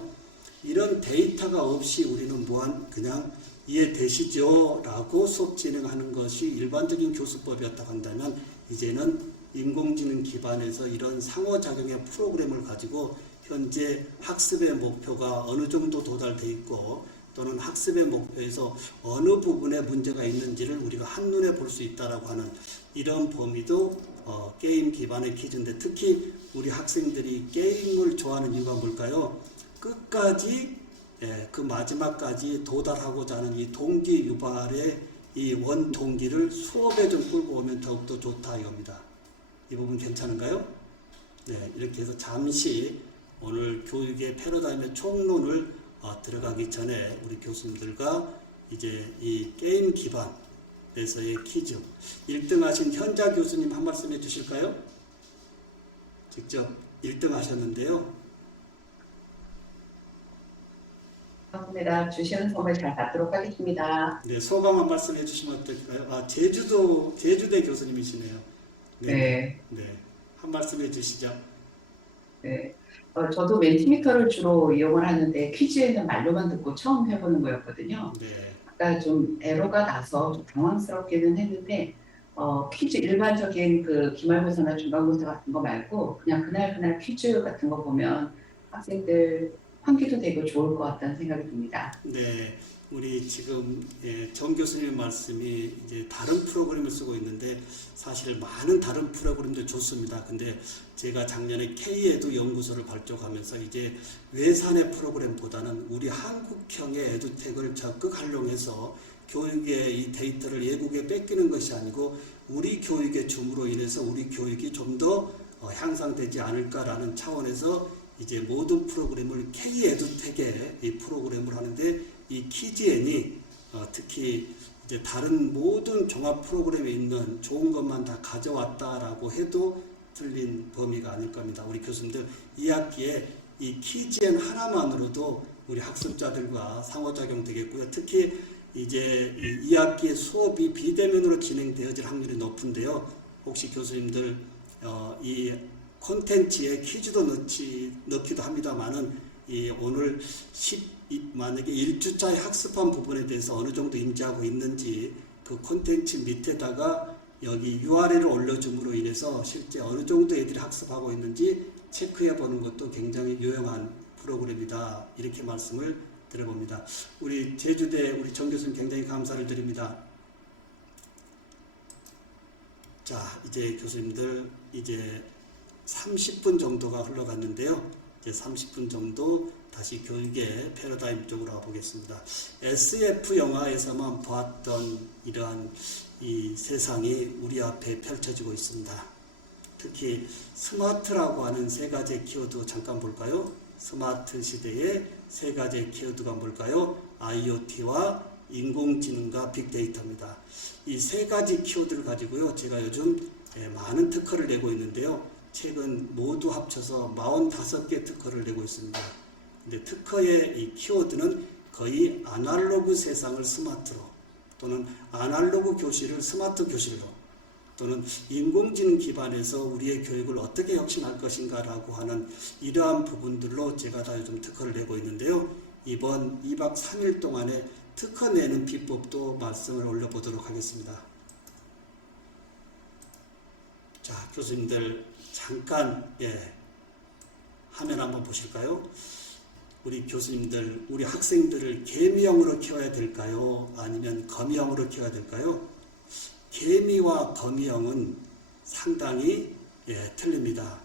이런 데이터가 없이 우리는 그냥 이해되시죠? 라고 수업 진행하는 것이 일반적인 교수법이었다고 한다면 이제는 인공지능 기반에서 이런 상호작용의 프로그램을 가지고 현재 학습의 목표가 어느 정도 도달돼 있고 또는 학습의 목표에서 어느 부분에 문제가 있는지를 우리가 한눈에 볼 수 있다라고 하는 이런 범위도 게임 기반의 퀴즈인데, 특히 우리 학생들이 게임을 좋아하는 이유가 뭘까요? 끝까지 그 마지막까지 도달하고자 하는 이 동기 유발의 이 원동기를 수업에 좀 끌고 오면 더욱더 좋다 이겁니다. 이 부분 괜찮은가요? 네, 이렇게 해서 잠시 오늘 교육의 패러다임의 총론을 들어가기 전에 우리 교수님들과 이제 이 게임 기반에서의 퀴즈 1등 하신 현자 교수님 한 말씀 해주실까요? 직접 1등 하셨는데요. 고맙습니다. 주시는 선물 잘 받도록 하겠습니다. 네, 소감 한 말씀 해주시면 어떨까요? 제주대 교수님이시네요. 네. 네, 한 말씀 해주시죠. 네. 저도 멘티미터를 주로 이용을 하는데 퀴즈에는 말로만 듣고 처음 해보는 거였거든요. 네, 아까 좀 에러가 나서 좀 당황스럽기는 했는데 퀴즈 일반적인 그 기말고사나 중간고사 같은 거 말고 그냥 그날 퀴즈 같은 거 보면 학생들 환기도 되고 좋을 것 같다는 생각이 듭니다. 네, 우리 지금 정 교수님 말씀이 이제 다른 프로그램을 쓰고 있는데 사실 많은 다른 프로그램도 좋습니다. 근데 제가 작년에 K에두 연구소를 발족하면서 이제 외산의 프로그램보다는 우리 한국형의 에듀텍을 적극 활용해서 교육의 이 데이터를 외국에 뺏기는 것이 아니고 우리 교육의 줌으로 인해서 우리 교육이 좀 더 향상되지 않을까라는 차원에서 이제 모든 프로그램을 K-에듀텍의 이 프로그램을 하는데 이 키즈엔이 특히 이제 다른 모든 종합 프로그램에 있는 좋은 것만 다 가져왔다라고 해도 틀린 범위가 아닐 겁니다. 우리 교수님들 2학기에 이 키즈엔 하나만으로도 우리 학습자들과 상호작용 되겠고요. 특히 이제 2학기의 수업이 비대면으로 진행되어질 확률이 높은데요. 혹시 교수님들 이 콘텐츠에 퀴즈도 넣기도 합니다만은 오늘 만약에 1주차에 학습한 부분에 대해서 어느 정도 인지하고 있는지 그 콘텐츠 밑에다가 여기 URL을 올려줌으로 인해서 실제 어느 정도 애들이 학습하고 있는지 체크해 보는 것도 굉장히 유용한 프로그램이다. 이렇게 말씀을 드려봅니다. 우리 제주대 우리 정 교수님 굉장히 감사를 드립니다. 자, 이제 교수님들 이제 30분 정도가 흘러갔는데요. 이제 30분 정도 다시 교육의 패러다임 쪽으로 가보겠습니다. SF 영화에서만 보았던 이러한 이 세상이 우리 앞에 펼쳐지고 있습니다. 특히 스마트라고 하는 세 가지 키워드 잠깐 볼까요? 스마트 시대의 세 가지 키워드가 뭘까요? IoT와 인공지능과 빅데이터입니다. 이 세 가지 키워드를 가지고요. 제가 요즘 많은 특허를 내고 있는데요. 최근 모두 합쳐서 45개 특허를 내고 있습니다. 근데 특허의 이 키워드는 거의 아날로그 세상을 스마트로 또는 아날로그 교실을 스마트 교실로 또는 인공지능 기반에서 우리의 교육을 어떻게 혁신할 것인가라고 하는 이러한 부분들로 제가 다 요즘 특허를 내고 있는데요. 이번 2박 3일 동안에 특허 내는 비법도 말씀을 올려보도록 하겠습니다. 자, 교수님들 잠깐 화면 한번 보실까요? 우리 교수님들, 우리 학생들을 개미형으로 키워야 될까요? 아니면 거미형으로 키워야 될까요? 개미와 거미형은 상당히 틀립니다.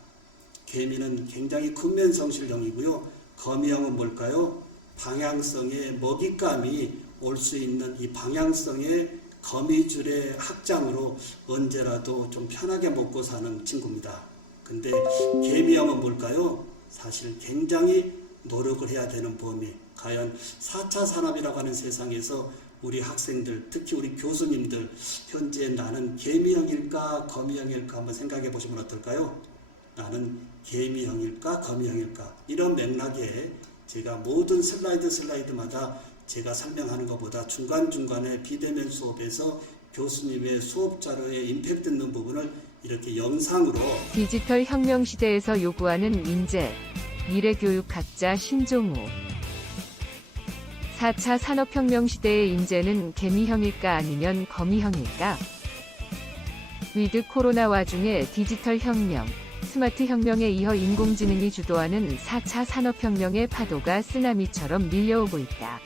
개미는 굉장히 근면성실형이고요. 거미형은 뭘까요? 방향성의 먹잇감이 올 수 있는 이 방향성의 거미줄의 확장으로 언제라도 좀 편하게 먹고 사는 친구입니다. 근데 개미형은 뭘까요? 사실 굉장히 노력을 해야 되는 범위. 과연 4차 산업이라고 하는 세상에서 우리 학생들, 특히 우리 교수님들, 현재 나는 개미형일까 거미형일까 한번 생각해 보시면 어떨까요? 나는 개미형일까 거미형일까? 이런 맥락에 제가 모든 슬라이드마다 제가 설명하는 것보다 중간중간에 비대면 수업에서 교수님의 수업 자료에 임팩트 있는 부분을 이렇게 영상으로 디지털 혁명 시대에서 요구하는 인재, 미래교육학자 신종우. 4차 산업혁명 시대의 인재는 개미형일까 아니면 거미형일까? 위드 코로나 와중에 디지털 혁명, 스마트 혁명에 이어 인공지능이 주도하는 4차 산업혁명의 파도가 쓰나미처럼 밀려오고 있다.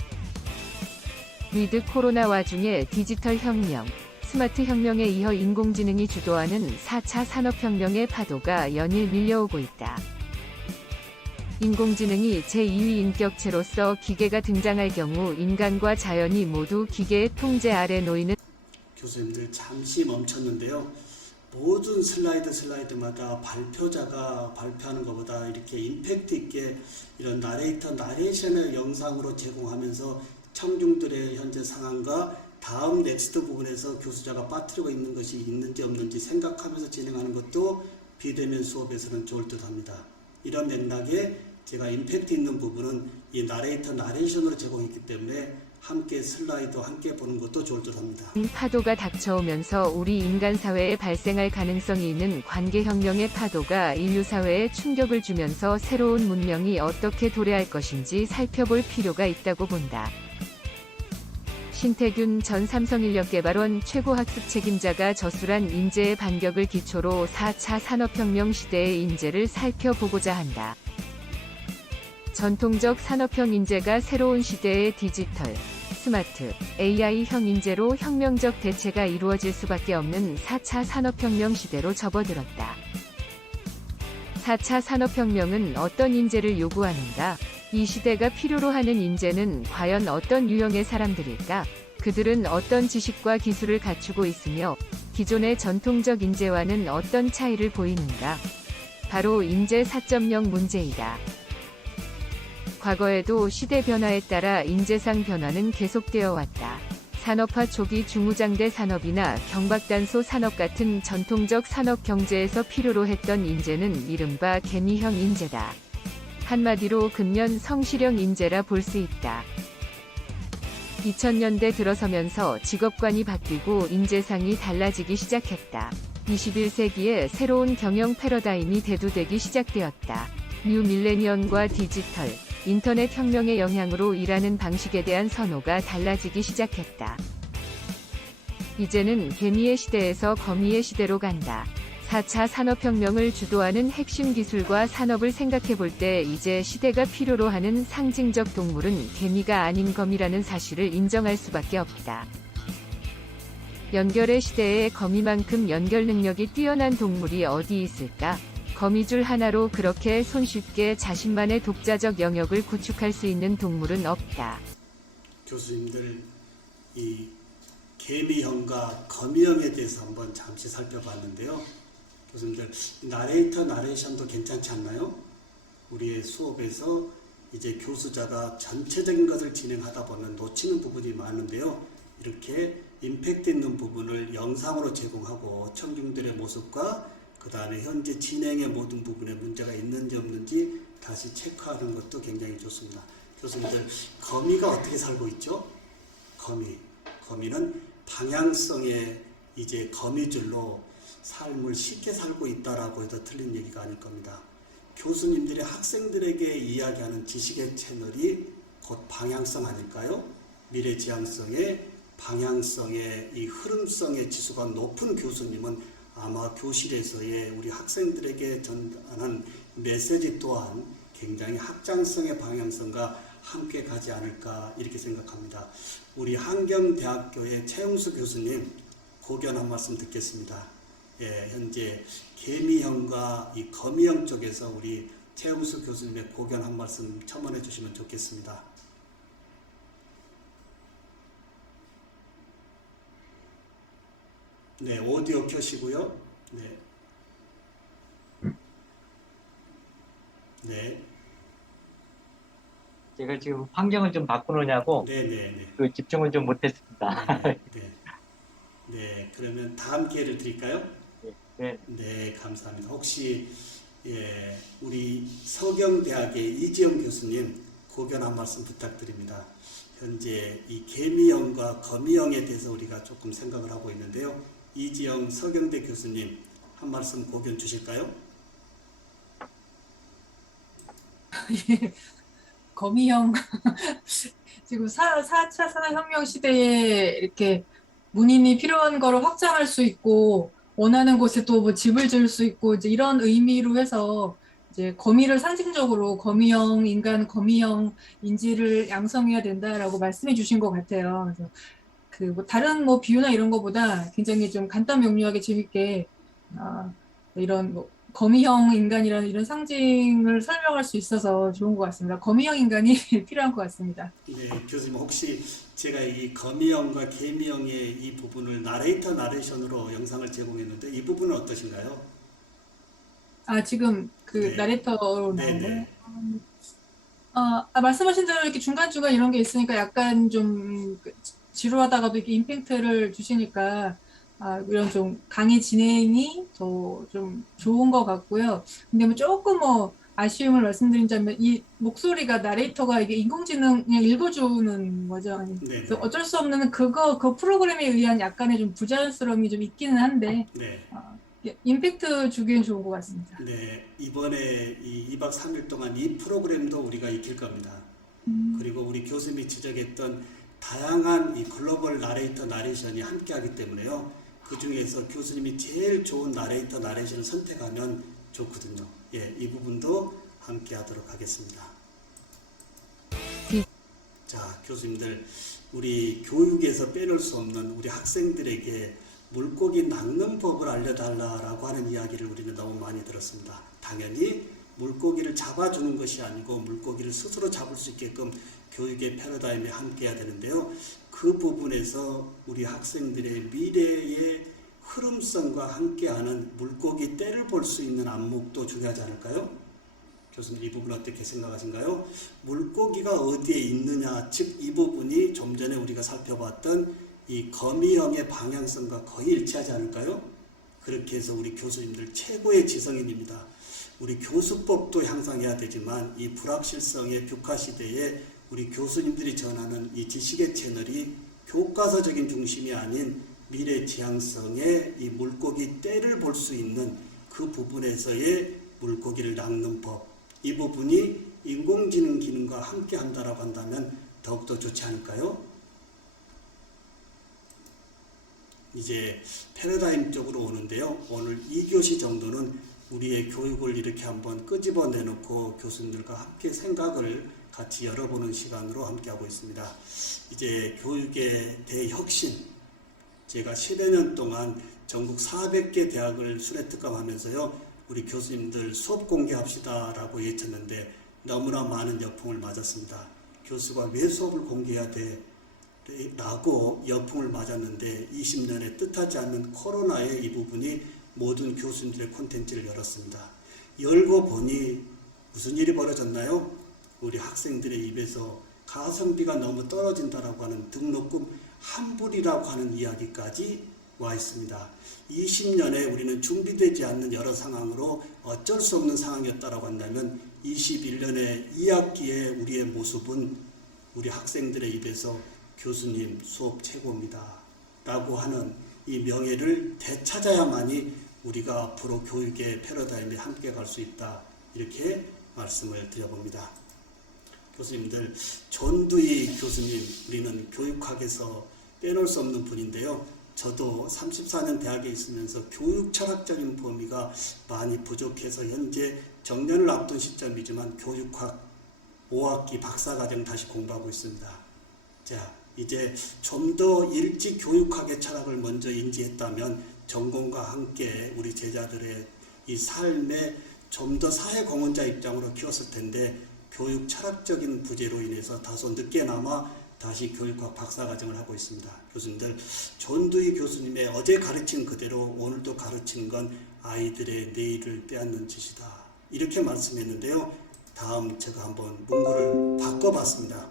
위드 코로나 와중에 디지털 혁명, 스마트 혁명에 이어 인공지능이 주도하는 4차 산업혁명의 파도가 연일 밀려오고 있다. 인공지능이 제2위 인격체로서 기계가 등장할 경우 인간과 자연이 모두 기계의 통제 아래 놓이는 교수님들 잠시 멈췄는데요. 모든 슬라이드마다 발표자가 발표하는 것보다 이렇게 임팩트 있게 이런 나레이션을 영상으로 제공하면서 청중들의 현재 상황과 다음 넥스트 부분에서 교수자가 빠뜨리고 있는 것이 있는지 없는지 생각하면서 진행하는 것도 비대면 수업에서는 좋을 듯 합니다. 이런 맥락에 제가 임팩트 있는 부분은 이 나레이션으로 제공했기 때문에 함께 슬라이드 함께 보는 것도 좋을 듯 합니다. 파도가 닥쳐오면서 우리 인간 사회에 발생할 가능성이 있는 관계혁명의 파도가 인류 사회에 충격을 주면서 새로운 문명이 어떻게 도래할 것인지 살펴볼 필요가 있다고 본다. 신태균 전 삼성인력개발원 최고학습 책임자가 저술한 인재의 반격을 기초로 4차 산업혁명 시대의 인재를 살펴보고자 한다. 전통적 산업형 인재가 새로운 시대의 디지털, 스마트, AI형 인재로 혁명적 대체가 이루어질 수밖에 없는 4차 산업혁명 시대로 접어들었다. 4차 산업혁명은 어떤 인재를 요구하는가? 이 시대가 필요로 하는 인재는 과연 어떤 유형의 사람들일까? 그들은 어떤 지식과 기술을 갖추고 있으며 기존의 전통적 인재와는 어떤 차이를 보이는가? 바로 인재 4.0 문제이다. 과거에도 시대 변화에 따라 인재상 변화는 계속되어 왔다. 산업화 초기 중무장대 산업이나 경박단소 산업 같은 전통적 산업 경제에서 필요로 했던 인재는 이른바 개미형 인재다. 한마디로 근면 성실형 인재라 볼 수 있다. 2000년대 들어서면서 직업관이 바뀌고 인재상이 달라지기 시작했다. 21세기에 새로운 경영 패러다임이 대두되기 시작되었다. 뉴 밀레니엄과 디지털, 인터넷 혁명의 영향으로 일하는 방식에 대한 선호가 달라지기 시작했다. 이제는 개미의 시대에서 거미의 시대로 간다. 4차 산업혁명을 주도하는 핵심 기술과 산업을 생각해볼 때 이제 시대가 필요로 하는 상징적 동물은 개미가 아닌 거미라는 사실을 인정할 수밖에 없다. 연결의 시대에 거미만큼 연결 능력이 뛰어난 동물이 어디 있을까? 거미줄 하나로 그렇게 손쉽게 자신만의 독자적 영역을 구축할 수 있는 동물은 없다. 교수님들 이 개미형과 거미형에 대해서 한번 잠시 살펴봤는데요. 교수님들 나레이션도 괜찮지 않나요? 우리의 수업에서 이제 교수자가 전체적인 것을 진행하다 보면 놓치는 부분이 많은데요. 이렇게 임팩트 있는 부분을 영상으로 제공하고 청중들의 모습과 그 다음에 현재 진행의 모든 부분에 문제가 있는지 없는지 다시 체크하는 것도 굉장히 좋습니다. 교수님들, 거미가 어떻게 살고 있죠? 거미는 방향성의 이제 거미줄로 삶을 쉽게 살고 있다라고 해도 틀린 얘기가 아닐 겁니다. 교수님들이 학생들에게 이야기하는 지식의 채널이 곧 방향성 아닐까요? 미래지향성의 방향성의 이 흐름성의 지수가 높은 교수님은 아마 교실에서의 우리 학생들에게 전하는 메시지 또한 굉장히 확장성의 방향성과 함께 가지 않을까 이렇게 생각합니다. 우리 한경대학교의 최용수 교수님 고견 한 말씀 듣겠습니다. 예, 현재 개미형과 이 거미형 쪽에서 우리 최용수 교수님의 고견 한 말씀 첨언해 주시면 좋겠습니다. 네, 오디오 켜시고요. 네. 네. 제가 지금 환경을 좀 바꾸느냐고 네네네. 그 집중을 좀 못했습니다. 네, 네. 네, 그러면 다음 기회를 드릴까요? 네. 네, 감사합니다. 혹시 우리 서경대학의 이지영 교수님 고견 한 말씀 부탁드립니다. 현재 이 개미형과 거미형에 대해서 우리가 조금 생각을 하고 있는데요. 이지영 서경대 교수님 한 말씀 고견 주실까요? 예, 거미형 지금 4차 산업혁명 시대에 이렇게 문인이 필요한 거를 확장할 수 있고 원하는 곳에 또 뭐 집을 지을 수 있고 이제 이런 의미로 해서 이제 거미를 상징적으로 거미형 인간, 거미형 인지를 양성해야 된다라고 말씀해 주신 것 같아요. 그래서 그 뭐 다른 뭐 비유나 이런 거보다 굉장히 좀 간단 명료하게 재밌게 이런 뭐 거미형 인간이라는 이런 상징을 설명할 수 있어서 좋은 것 같습니다. 거미형 인간이 필요한 것 같습니다. 네, 교수님 혹시 제가 이 거미형과 개미형의 이 부분을 나레이터 나레이션으로 영상을 제공했는데 이 부분은 어떠신가요? 지금 그 네. 나레이터로 나온 거예요? 네네. 말씀하신 대로 이렇게 중간중간 이런 게 있으니까 약간 좀 지루하다가도 이렇게 임팩트를 주시니까 이런 좀 강의 진행이 더 좀 좋은 것 같고요. 근데 뭐 조금 뭐 아쉬움을 말씀드리자면 이 목소리가 나레이터가 이게 인공지능 그냥 읽어주는 거죠. 네네. 그래서 어쩔 수 없는 그 프로그램에 의한 약간의 좀 부자연스러움이 좀 있기는 한데 네. 임팩트 주기엔 좋은 것 같습니다. 네, 이번에 이 2박 3일 동안 이 프로그램도 우리가 익힐 겁니다. 그리고 우리 교수님이 지적했던 다양한 이 글로벌 나레이터 나레이션이 함께하기 때문에요. 그 중에서 교수님이 제일 좋은 나레이터 나레이션을 선택하면 좋거든요. 예, 이 부분도 함께하도록 하겠습니다. 자, 교수님들, 우리 교육에서 빼놓을 수 없는 우리 학생들에게 물고기 낚는 법을 알려달라고 하는 이야기를 우리는 너무 많이 들었습니다. 당연히 물고기를 잡아주는 것이 아니고 물고기를 스스로 잡을 수 있게끔 교육의 패러다임에 함께해야 되는데요. 그 부분에서 우리 학생들의 미래의 흐름성과 함께하는 물고기 떼를 볼 수 있는 안목도 중요하지 않을까요? 교수님 이 부분 어떻게 생각하신가요? 물고기가 어디에 있느냐, 즉 이 부분이 좀 전에 우리가 살펴봤던 이 거미형의 방향성과 거의 일치하지 않을까요? 그렇게 해서 우리 교수님들 최고의 지성인입니다. 우리 교수법도 향상해야 되지만 이 불확실성의 뷰카 시대에 우리 교수님들이 전하는 이 지식의 채널이 교과서적인 중심이 아닌 미래 지향성의 이 물고기 떼를 볼 수 있는 그 부분에서의 물고기를 낚는 법, 이 부분이 인공지능 기능과 함께 한다라고 한다면 더욱더 좋지 않을까요? 이제 패러다임 쪽으로 오는데요. 오늘 2교시 정도는 우리의 교육을 이렇게 한번 끄집어 내놓고 교수님들과 함께 생각을 같이 열어보는 시간으로 함께하고 있습니다. 이제 교육의 대혁신, 제가 10여 년 동안 전국 400개 대학을 수료특강하면서요, 우리 교수님들 수업 공개합시다 라고 외쳤는데 너무나 많은 역풍을 맞았습니다. 교수가 왜 수업을 공개해야 돼? 라고 역풍을 맞았는데 20년에 뜻하지 않는 코로나의 이 부분이 모든 교수님들의 콘텐츠를 열었습니다. 열고 보니 무슨 일이 벌어졌나요? 우리 학생들의 입에서 가성비가 너무 떨어진다라고 하는 등록금 환불이라고 하는 이야기까지 와 있습니다. 20년에 우리는 준비되지 않는 여러 상황으로 어쩔 수 없는 상황이었다라고 한다면 21년에 2학기에 우리의 모습은 우리 학생들의 입에서 교수님 수업 최고입니다 라고 하는 이 명예를 되찾아야만이 우리가 앞으로 교육의 패러다임에 함께 갈 수 있다, 이렇게 말씀을 드려봅니다. 교수님들, 전두희 교수님, 우리는 교육학에서 빼놓을 수 없는 분인데요. 저도 34년 대학에 있으면서 교육 철학적인 범위가 많이 부족해서 현재 정년을 앞둔 시점이지만 교육학 5학기 박사과정 다시 공부하고 있습니다. 자, 이제 좀 더 일찍 교육학의 철학을 먼저 인지했다면 전공과 함께 우리 제자들의 이 삶에 좀 더 사회공헌자 입장으로 키웠을 텐데 교육 철학적인 부재로 인해서 다소 늦게나마 다시 교육학 박사과정을 하고 있습니다. 교수님들, 전두희 교수님의 어제 가르친 그대로 오늘도 가르친 건 아이들의 내일을 빼앗는 짓이다, 이렇게 말씀했는데요. 다음 제가 한번 문구를 바꿔봤습니다.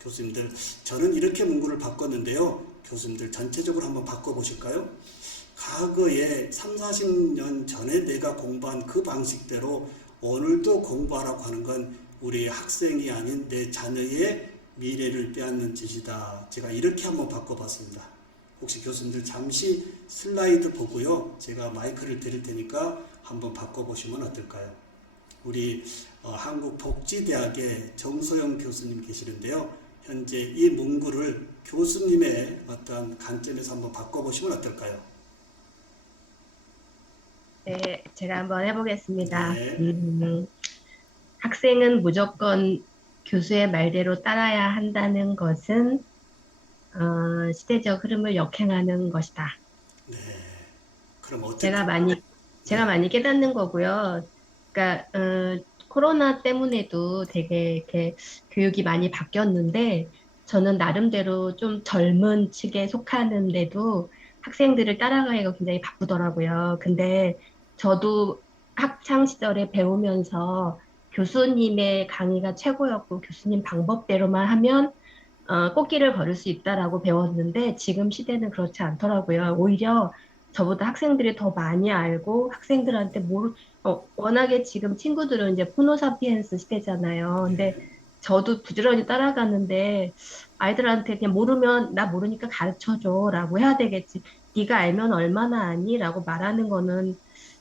교수님들, 저는 이렇게 문구를 바꿨는데요. 교수님들 전체적으로 한번 바꿔보실까요? 과거에 30-40년 전에 내가 공부한 그 방식대로 오늘도 공부하라고 하는 건 우리 학생이 아닌 내 자녀의 미래를 빼앗는 짓이다. 제가 이렇게 한번 바꿔봤습니다. 혹시 교수님들 잠시 슬라이드 보고요, 제가 마이크를 드릴 테니까 한번 바꿔보시면 어떨까요? 우리 한국복지대학의 정소영 교수님 계시는데요. 현재 이 문구를 교수님의 어떤 관점에서 한번 바꿔보시면 어떨까요? 네, 제가 한번 해보겠습니다. 네. 학생은 무조건 교수의 말대로 따라야 한다는 것은 시대적 흐름을 역행하는 것이다. 네. 그럼 어떻게? 제가 많이 깨닫는 거고요. 그러니까 코로나 때문에도 되게 이렇게 교육이 많이 바뀌었는데 저는 나름대로 좀 젊은 층에 속하는데도 학생들을 따라가기가 굉장히 바쁘더라고요. 근데 저도 학창 시절에 배우면서 교수님의 강의가 최고였고 교수님 방법대로만 하면 꽃길을 걸을 수 있다라고 배웠는데 지금 시대는 그렇지 않더라고요. 오히려 저보다 학생들이 더 많이 알고 학생들한테 워낙에 지금 친구들은 이제 호모사피엔스 시대잖아요. 근데 저도 부지런히 따라가는데 아이들한테 그냥 모르면 나 모르니까 가르쳐줘라고 해야 되겠지. 네가 알면 얼마나 아니라고 말하는 거는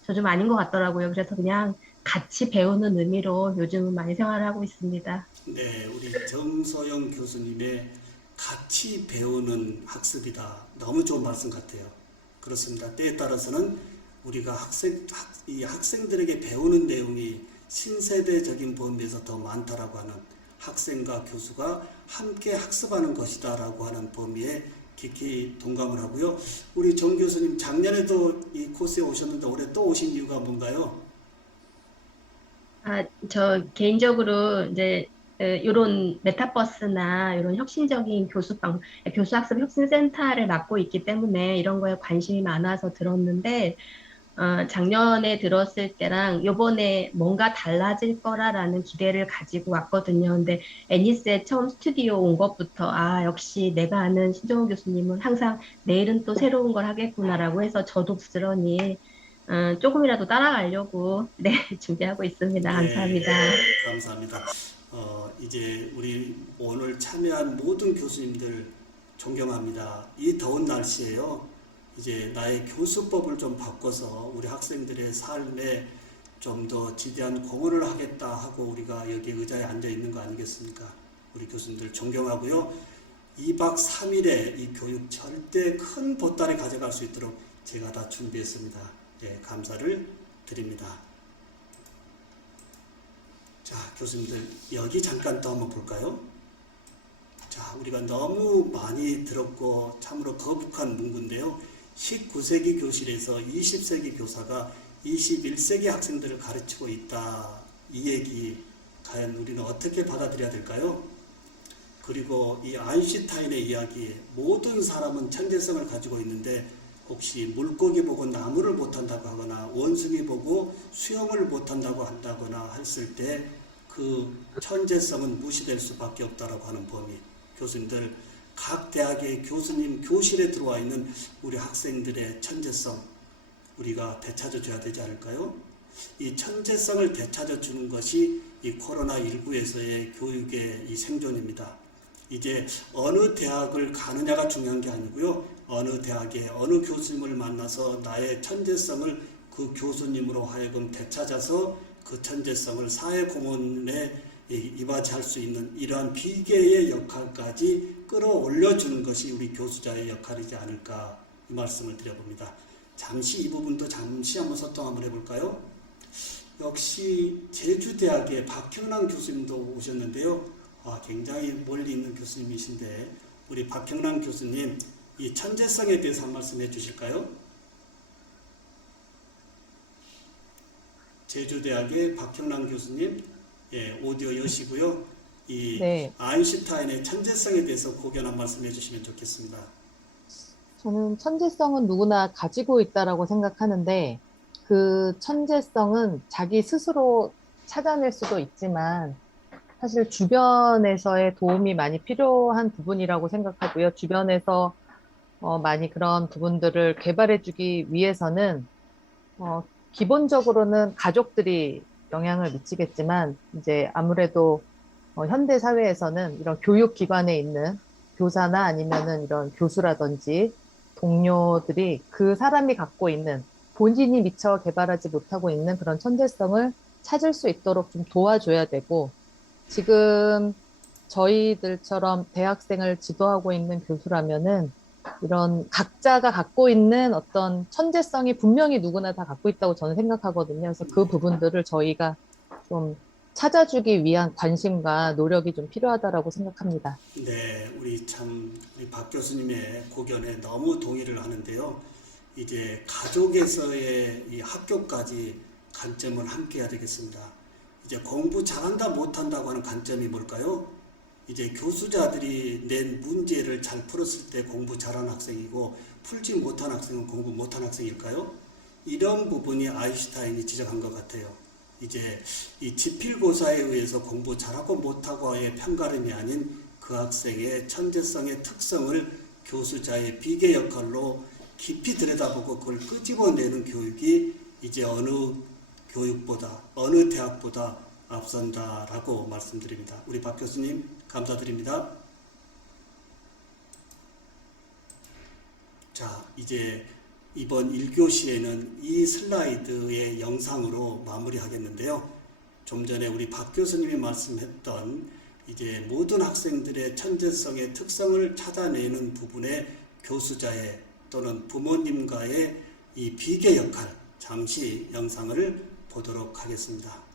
저 좀 아닌 것 같더라고요. 그래서 그냥 같이 배우는 의미로 요즘은 많이 생활하고 있습니다. 네, 우리 정소영 교수님의 같이 배우는 학습이다. 너무 좋은 말씀 같아요. 그렇습니다. 때에 따라서는 우리가 학생들에게 배우는 내용이 신세대적인 범위에서 더 많다라고 하는 학생과 교수가 함께 학습하는 것이다라고 하는 범위에 깊이 동감을 하고요. 우리 정 교수님 작년에도 이 코스에 오셨는데 올해 또 오신 이유가 뭔가요? 저 개인적으로 이제 이런 메타버스나 이런 혁신적인 교수학습 혁신센터를 맡고 있기 때문에 이런 거에 관심이 많아서 들었는데 작년에 들었을 때랑 요번에 뭔가 달라질 거라라는 기대를 가지고 왔거든요. 근데 애니스에 처음 스튜디오 온 것부터 역시 내가 아는 신정훈 교수님은 항상 내일은 또 새로운 걸 하겠구나라고 해서 저도 부지런히 조금이라도 따라가려고 준비하고 있습니다. 감사합니다. 네, 감사합니다. 이제 우리 오늘 참여한 모든 교수님들 존경합니다. 이 더운 날씨에요. 이제 나의 교수법을 좀 바꿔서 우리 학생들의 삶에 좀 더 지대한 공헌을 하겠다 하고 우리가 여기 의자에 앉아 있는 거 아니겠습니까? 우리 교수님들 존경하고요. 2박 3일의 이 교육 절대 큰 보따리 가져갈 수 있도록 제가 다 준비했습니다. 예, 감사를 드립니다. 자, 교수님들 여기 잠깐 또 한번 볼까요? 자, 우리가 너무 많이 들었고 참으로 거북한 문구인데요. 19세기 교실에서 20세기 교사가 21세기 학생들을 가르치고 있다. 이 얘기 과연 우리는 어떻게 받아들여야 될까요? 그리고 이 아인슈타인의 이야기, 모든 사람은 천재성을 가지고 있는데 혹시 물고기 보고 나무를 못한다고 하거나 원숭이 보고 수영을 못한다고 한다거나 했을 때 그 천재성은 무시될 수밖에 없다라고 하는 범위. 교수님들 각 대학의 교수님 교실에 들어와 있는 우리 학생들의 천재성 우리가 되찾아줘야 되지 않을까요? 이 천재성을 되찾아주는 것이 이 코로나19에서의 교육의 이 생존입니다. 이제 어느 대학을 가느냐가 중요한 게 아니고요. 어느 대학에 어느 교수님을 만나서 나의 천재성을 그 교수님으로 하여금 되찾아서 그 천재성을 사회공헌에 이바지할 수 있는 이러한 비계의 역할까지 끌어올려주는 것이 우리 교수자의 역할이지 않을까 이 말씀을 드려봅니다. 잠시 이 부분도 잠시 한번 소통 한번 해볼까요? 역시 제주대학의 박형랑 교수님도 오셨는데요. 굉장히 멀리 있는 교수님이신데 우리 박형랑 교수님 이 천재성에 대해서 한 말씀 해주실까요? 제주대학의 박형랑 교수님, 예, 오디오 여시고요. 네. 아인슈타인의 천재성에 대해서 고견 한 말씀 해주시면 좋겠습니다. 저는 천재성은 누구나 가지고 있다라고 생각하는데 그 천재성은 자기 스스로 찾아낼 수도 있지만 사실 주변에서의 도움이 많이 필요한 부분이라고 생각하고요. 주변에서 많이 그런 부분들을 개발해주기 위해서는 기본적으로는 가족들이 영향을 미치겠지만 이제 아무래도 현대 사회에서는 이런 교육기관에 있는 교사나 아니면은 이런 교수라든지 동료들이 그 사람이 갖고 있는 본인이 미처 개발하지 못하고 있는 그런 천재성을 찾을 수 있도록 좀 도와줘야 되고 지금 저희들처럼 대학생을 지도하고 있는 교수라면은 이런 각자가 갖고 있는 어떤 천재성이 분명히 누구나 다 갖고 있다고 저는 생각하거든요. 그래서 그 부분들을 저희가 좀 찾아주기 위한 관심과 노력이 좀 필요하다라고 생각합니다. 네, 우리 박 교수님의 고견에 너무 동의를 하는데요. 이제 가족에서의 이 학교까지 관점을 함께 해야 되겠습니다. 이제 공부 잘한다 못한다고 하는 관점이 뭘까요? 이제 교수자들이 낸 문제를 잘 풀었을 때 공부 잘하는 학생이고 풀지 못한 학생은 공부 못한 학생일까요? 이런 부분이 아인슈타인이 지적한 것 같아요. 이제 이 지필고사에 의해서 공부 잘하고 못하고의 편가름이 아닌 그 학생의 천재성의 특성을 교수자의 비계 역할로 깊이 들여다보고 그걸 끄집어내는 교육이 이제 어느 교육보다 어느 대학보다 앞선다라고 말씀드립니다. 우리 박 교수님 감사드립니다. 자, 이제 이번 1교시에는 이 슬라이드의 영상으로 마무리하겠는데요. 좀 전에 우리 박 교수님이 말씀했던 이제 모든 학생들의 천재성의 특성을 찾아내는 부분에 교수자의 또는 부모님과의 이 비계 역할, 잠시 영상을 보도록 하겠습니다.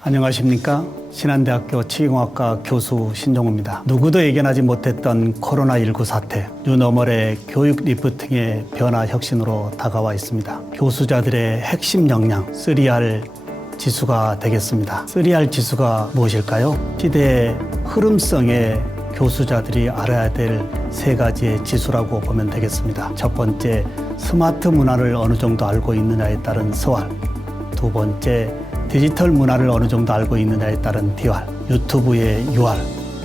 안녕하십니까? 신한대학교 치공학과 교수 신종우입니다. 누구도 예견하지 못했던 코로나19 사태, 뉴노멀의 교육 리프팅의 변화 혁신으로 다가와 있습니다. 교수자들의 핵심 역량, 3R 지수가 되겠습니다. 3R 지수가 무엇일까요? 시대의 흐름성에 교수자들이 알아야 될 3가지의 지수라고 보면 되겠습니다. 첫 번째, 스마트 문화를 어느 정도 알고 있느냐에 따른 SR. 두 번째, 디지털 문화를 어느 정도 알고 있느냐에 따른 DR, 유튜브의 UR,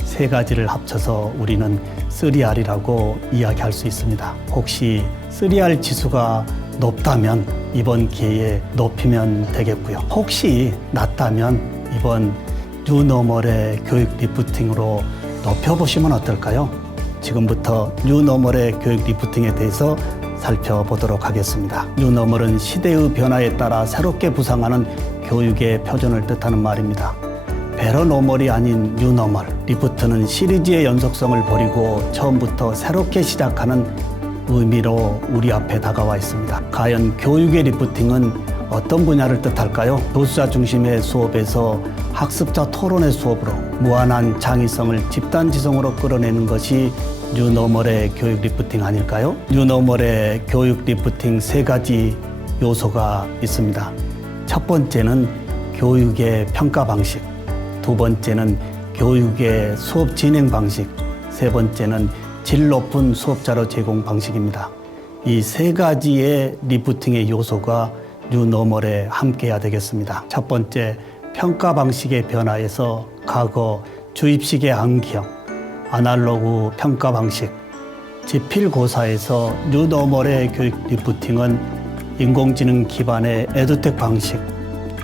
3가지를 합쳐서 우리는 3R이라고 이야기할 수 있습니다. 혹시 3R 지수가 높다면 이번 기회에 높이면 되겠고요. 혹시 낮다면 이번 뉴노멀의 교육 리프팅으로 높여보시면 어떨까요? 지금부터 뉴노멀의 교육 리프팅에 대해서 살펴보도록 하겠습니다. 뉴노멀은 시대의 변화에 따라 새롭게 부상하는 교육의 표준을 뜻하는 말입니다. 베러노멀이 아닌 뉴노멀. 리프트는 시리즈의 연속성을 버리고 처음부터 새롭게 시작하는 의미로 우리 앞에 다가와 있습니다. 과연 교육의 리프팅은 어떤 분야를 뜻할까요? 교수자 중심의 수업에서 학습자 토론의 수업으로 무한한 창의성을 집단지성으로 끌어내는 것이 뉴노멀의 교육 리프팅 아닐까요? 뉴노멀의 교육 리프팅 3가지 요소가 있습니다. 첫 번째는 교육의 평가 방식, 두 번째는 교육의 수업 진행 방식, 세 번째는 질 높은 수업자료 제공 방식입니다. 이 3가지의 리프팅의 요소가 뉴노멀에 함께해야 되겠습니다. 첫 번째, 평가 방식의 변화에서 과거 주입식의 암기형, 아날로그 평가 방식, 지필고사에서 뉴노멀의 교육 리프팅은 인공지능 기반의 에듀텍 방식,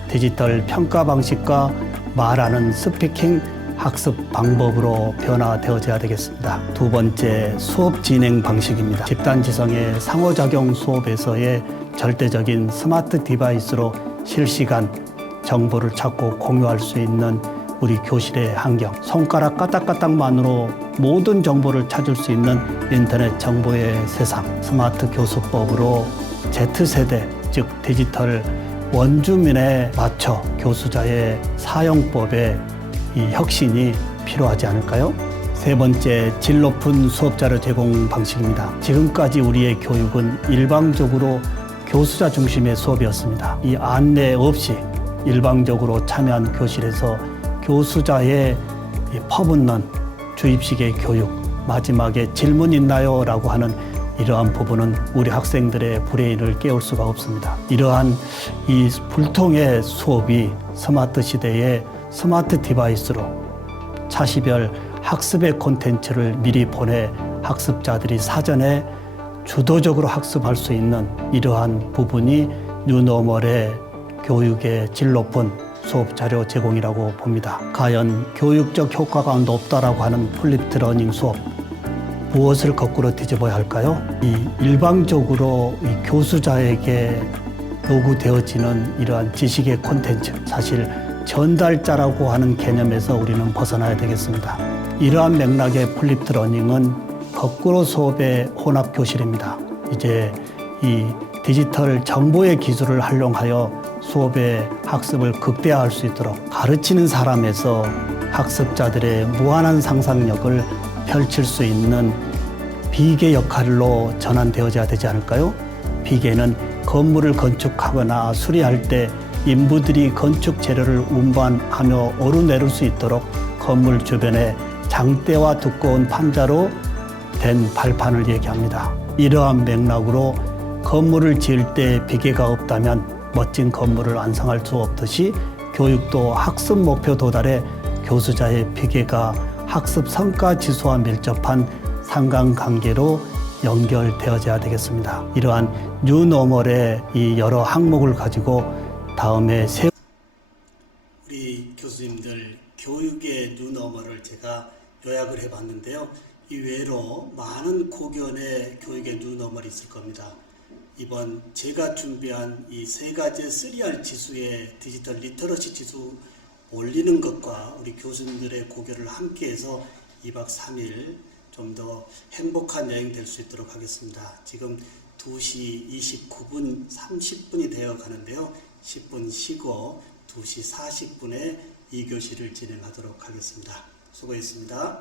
디지털 평가 방식과 말하는 스피킹 학습 방법으로 변화되어져야 되겠습니다. 두 번째, 수업 진행 방식입니다. 집단지성의 상호작용 수업에서의 절대적인 스마트 디바이스로 실시간 정보를 찾고 공유할 수 있는 우리 교실의 환경, 손가락 까딱까딱만으로 모든 정보를 찾을 수 있는 인터넷 정보의 세상, 스마트 교수법으로 Z세대, 즉 디지털 원주민에 맞춰 교수자의 사용법의 이 혁신이 필요하지 않을까요? 세 번째, 질 높은 수업자료 제공 방식입니다. 지금까지 우리의 교육은 일방적으로 교수자 중심의 수업이었습니다. 이 안내 없이 일방적으로 참여한 교실에서 교수자의 퍼붓는 주입식의 교육, 마지막에 질문 있나요? 라고 하는 이러한 부분은 우리 학생들의 브레인을 깨울 수가 없습니다. 이러한 이 불통의 수업이 스마트 시대의 스마트 디바이스로 차시별 학습의 콘텐츠를 미리 보내 학습자들이 사전에 주도적으로 학습할 수 있는 이러한 부분이 뉴노멀의 교육의 질 높은 수업 자료 제공이라고 봅니다. 과연 교육적 효과가 높다라고 하는 플립드 러닝 수업, 무엇을 거꾸로 뒤집어야 할까요? 일방적으로 이 교수자에게 요구되어지는 이러한 지식의 콘텐츠, 사실 전달자라고 하는 개념에서 우리는 벗어나야 되겠습니다. 이러한 맥락의 플립드 러닝은 거꾸로 수업의 혼합 교실입니다. 이제 이 디지털 정보의 기술을 활용하여 수업의 학습을 극대화할 수 있도록 가르치는 사람에서 학습자들의 무한한 상상력을 펼칠 수 있는 비계 역할로 전환되어져야 되지 않을까요? 비계는 건물을 건축하거나 수리할 때 인부들이 건축 재료를 운반하며 오르내릴 수 있도록 건물 주변에 장대와 두꺼운 판자로 된 발판을 얘기합니다. 이러한 맥락으로 건물을 지을 때 비계가 없다면 멋진 건물을 완성할 수 없듯이 교육도 학습 목표 도달에 교수자의 비계가 학습 성과 지수와 밀접한 상관관계로 연결되어져야 되겠습니다. 이러한 뉴노멀의 이 여러 항목을 가지고 다음에 우리 교수님들 교육의 뉴노멀을 제가 요약을 해봤는데요. 이외로 많은 고견의 교육의 뉴노멀이 있을 겁니다. 이번 제가 준비한 이 세 가지 3R 지수의 디지털 리터러시 지수 올리는 것과 우리 교수님들의 고견을 함께해서 2박 3일 좀 더 행복한 여행 될 수 있도록 하겠습니다. 지금 2시 29분 30분이 되어 가는데요. 10분 쉬고 2시 40분에 2교시를 진행하도록 하겠습니다. 수고했습니다.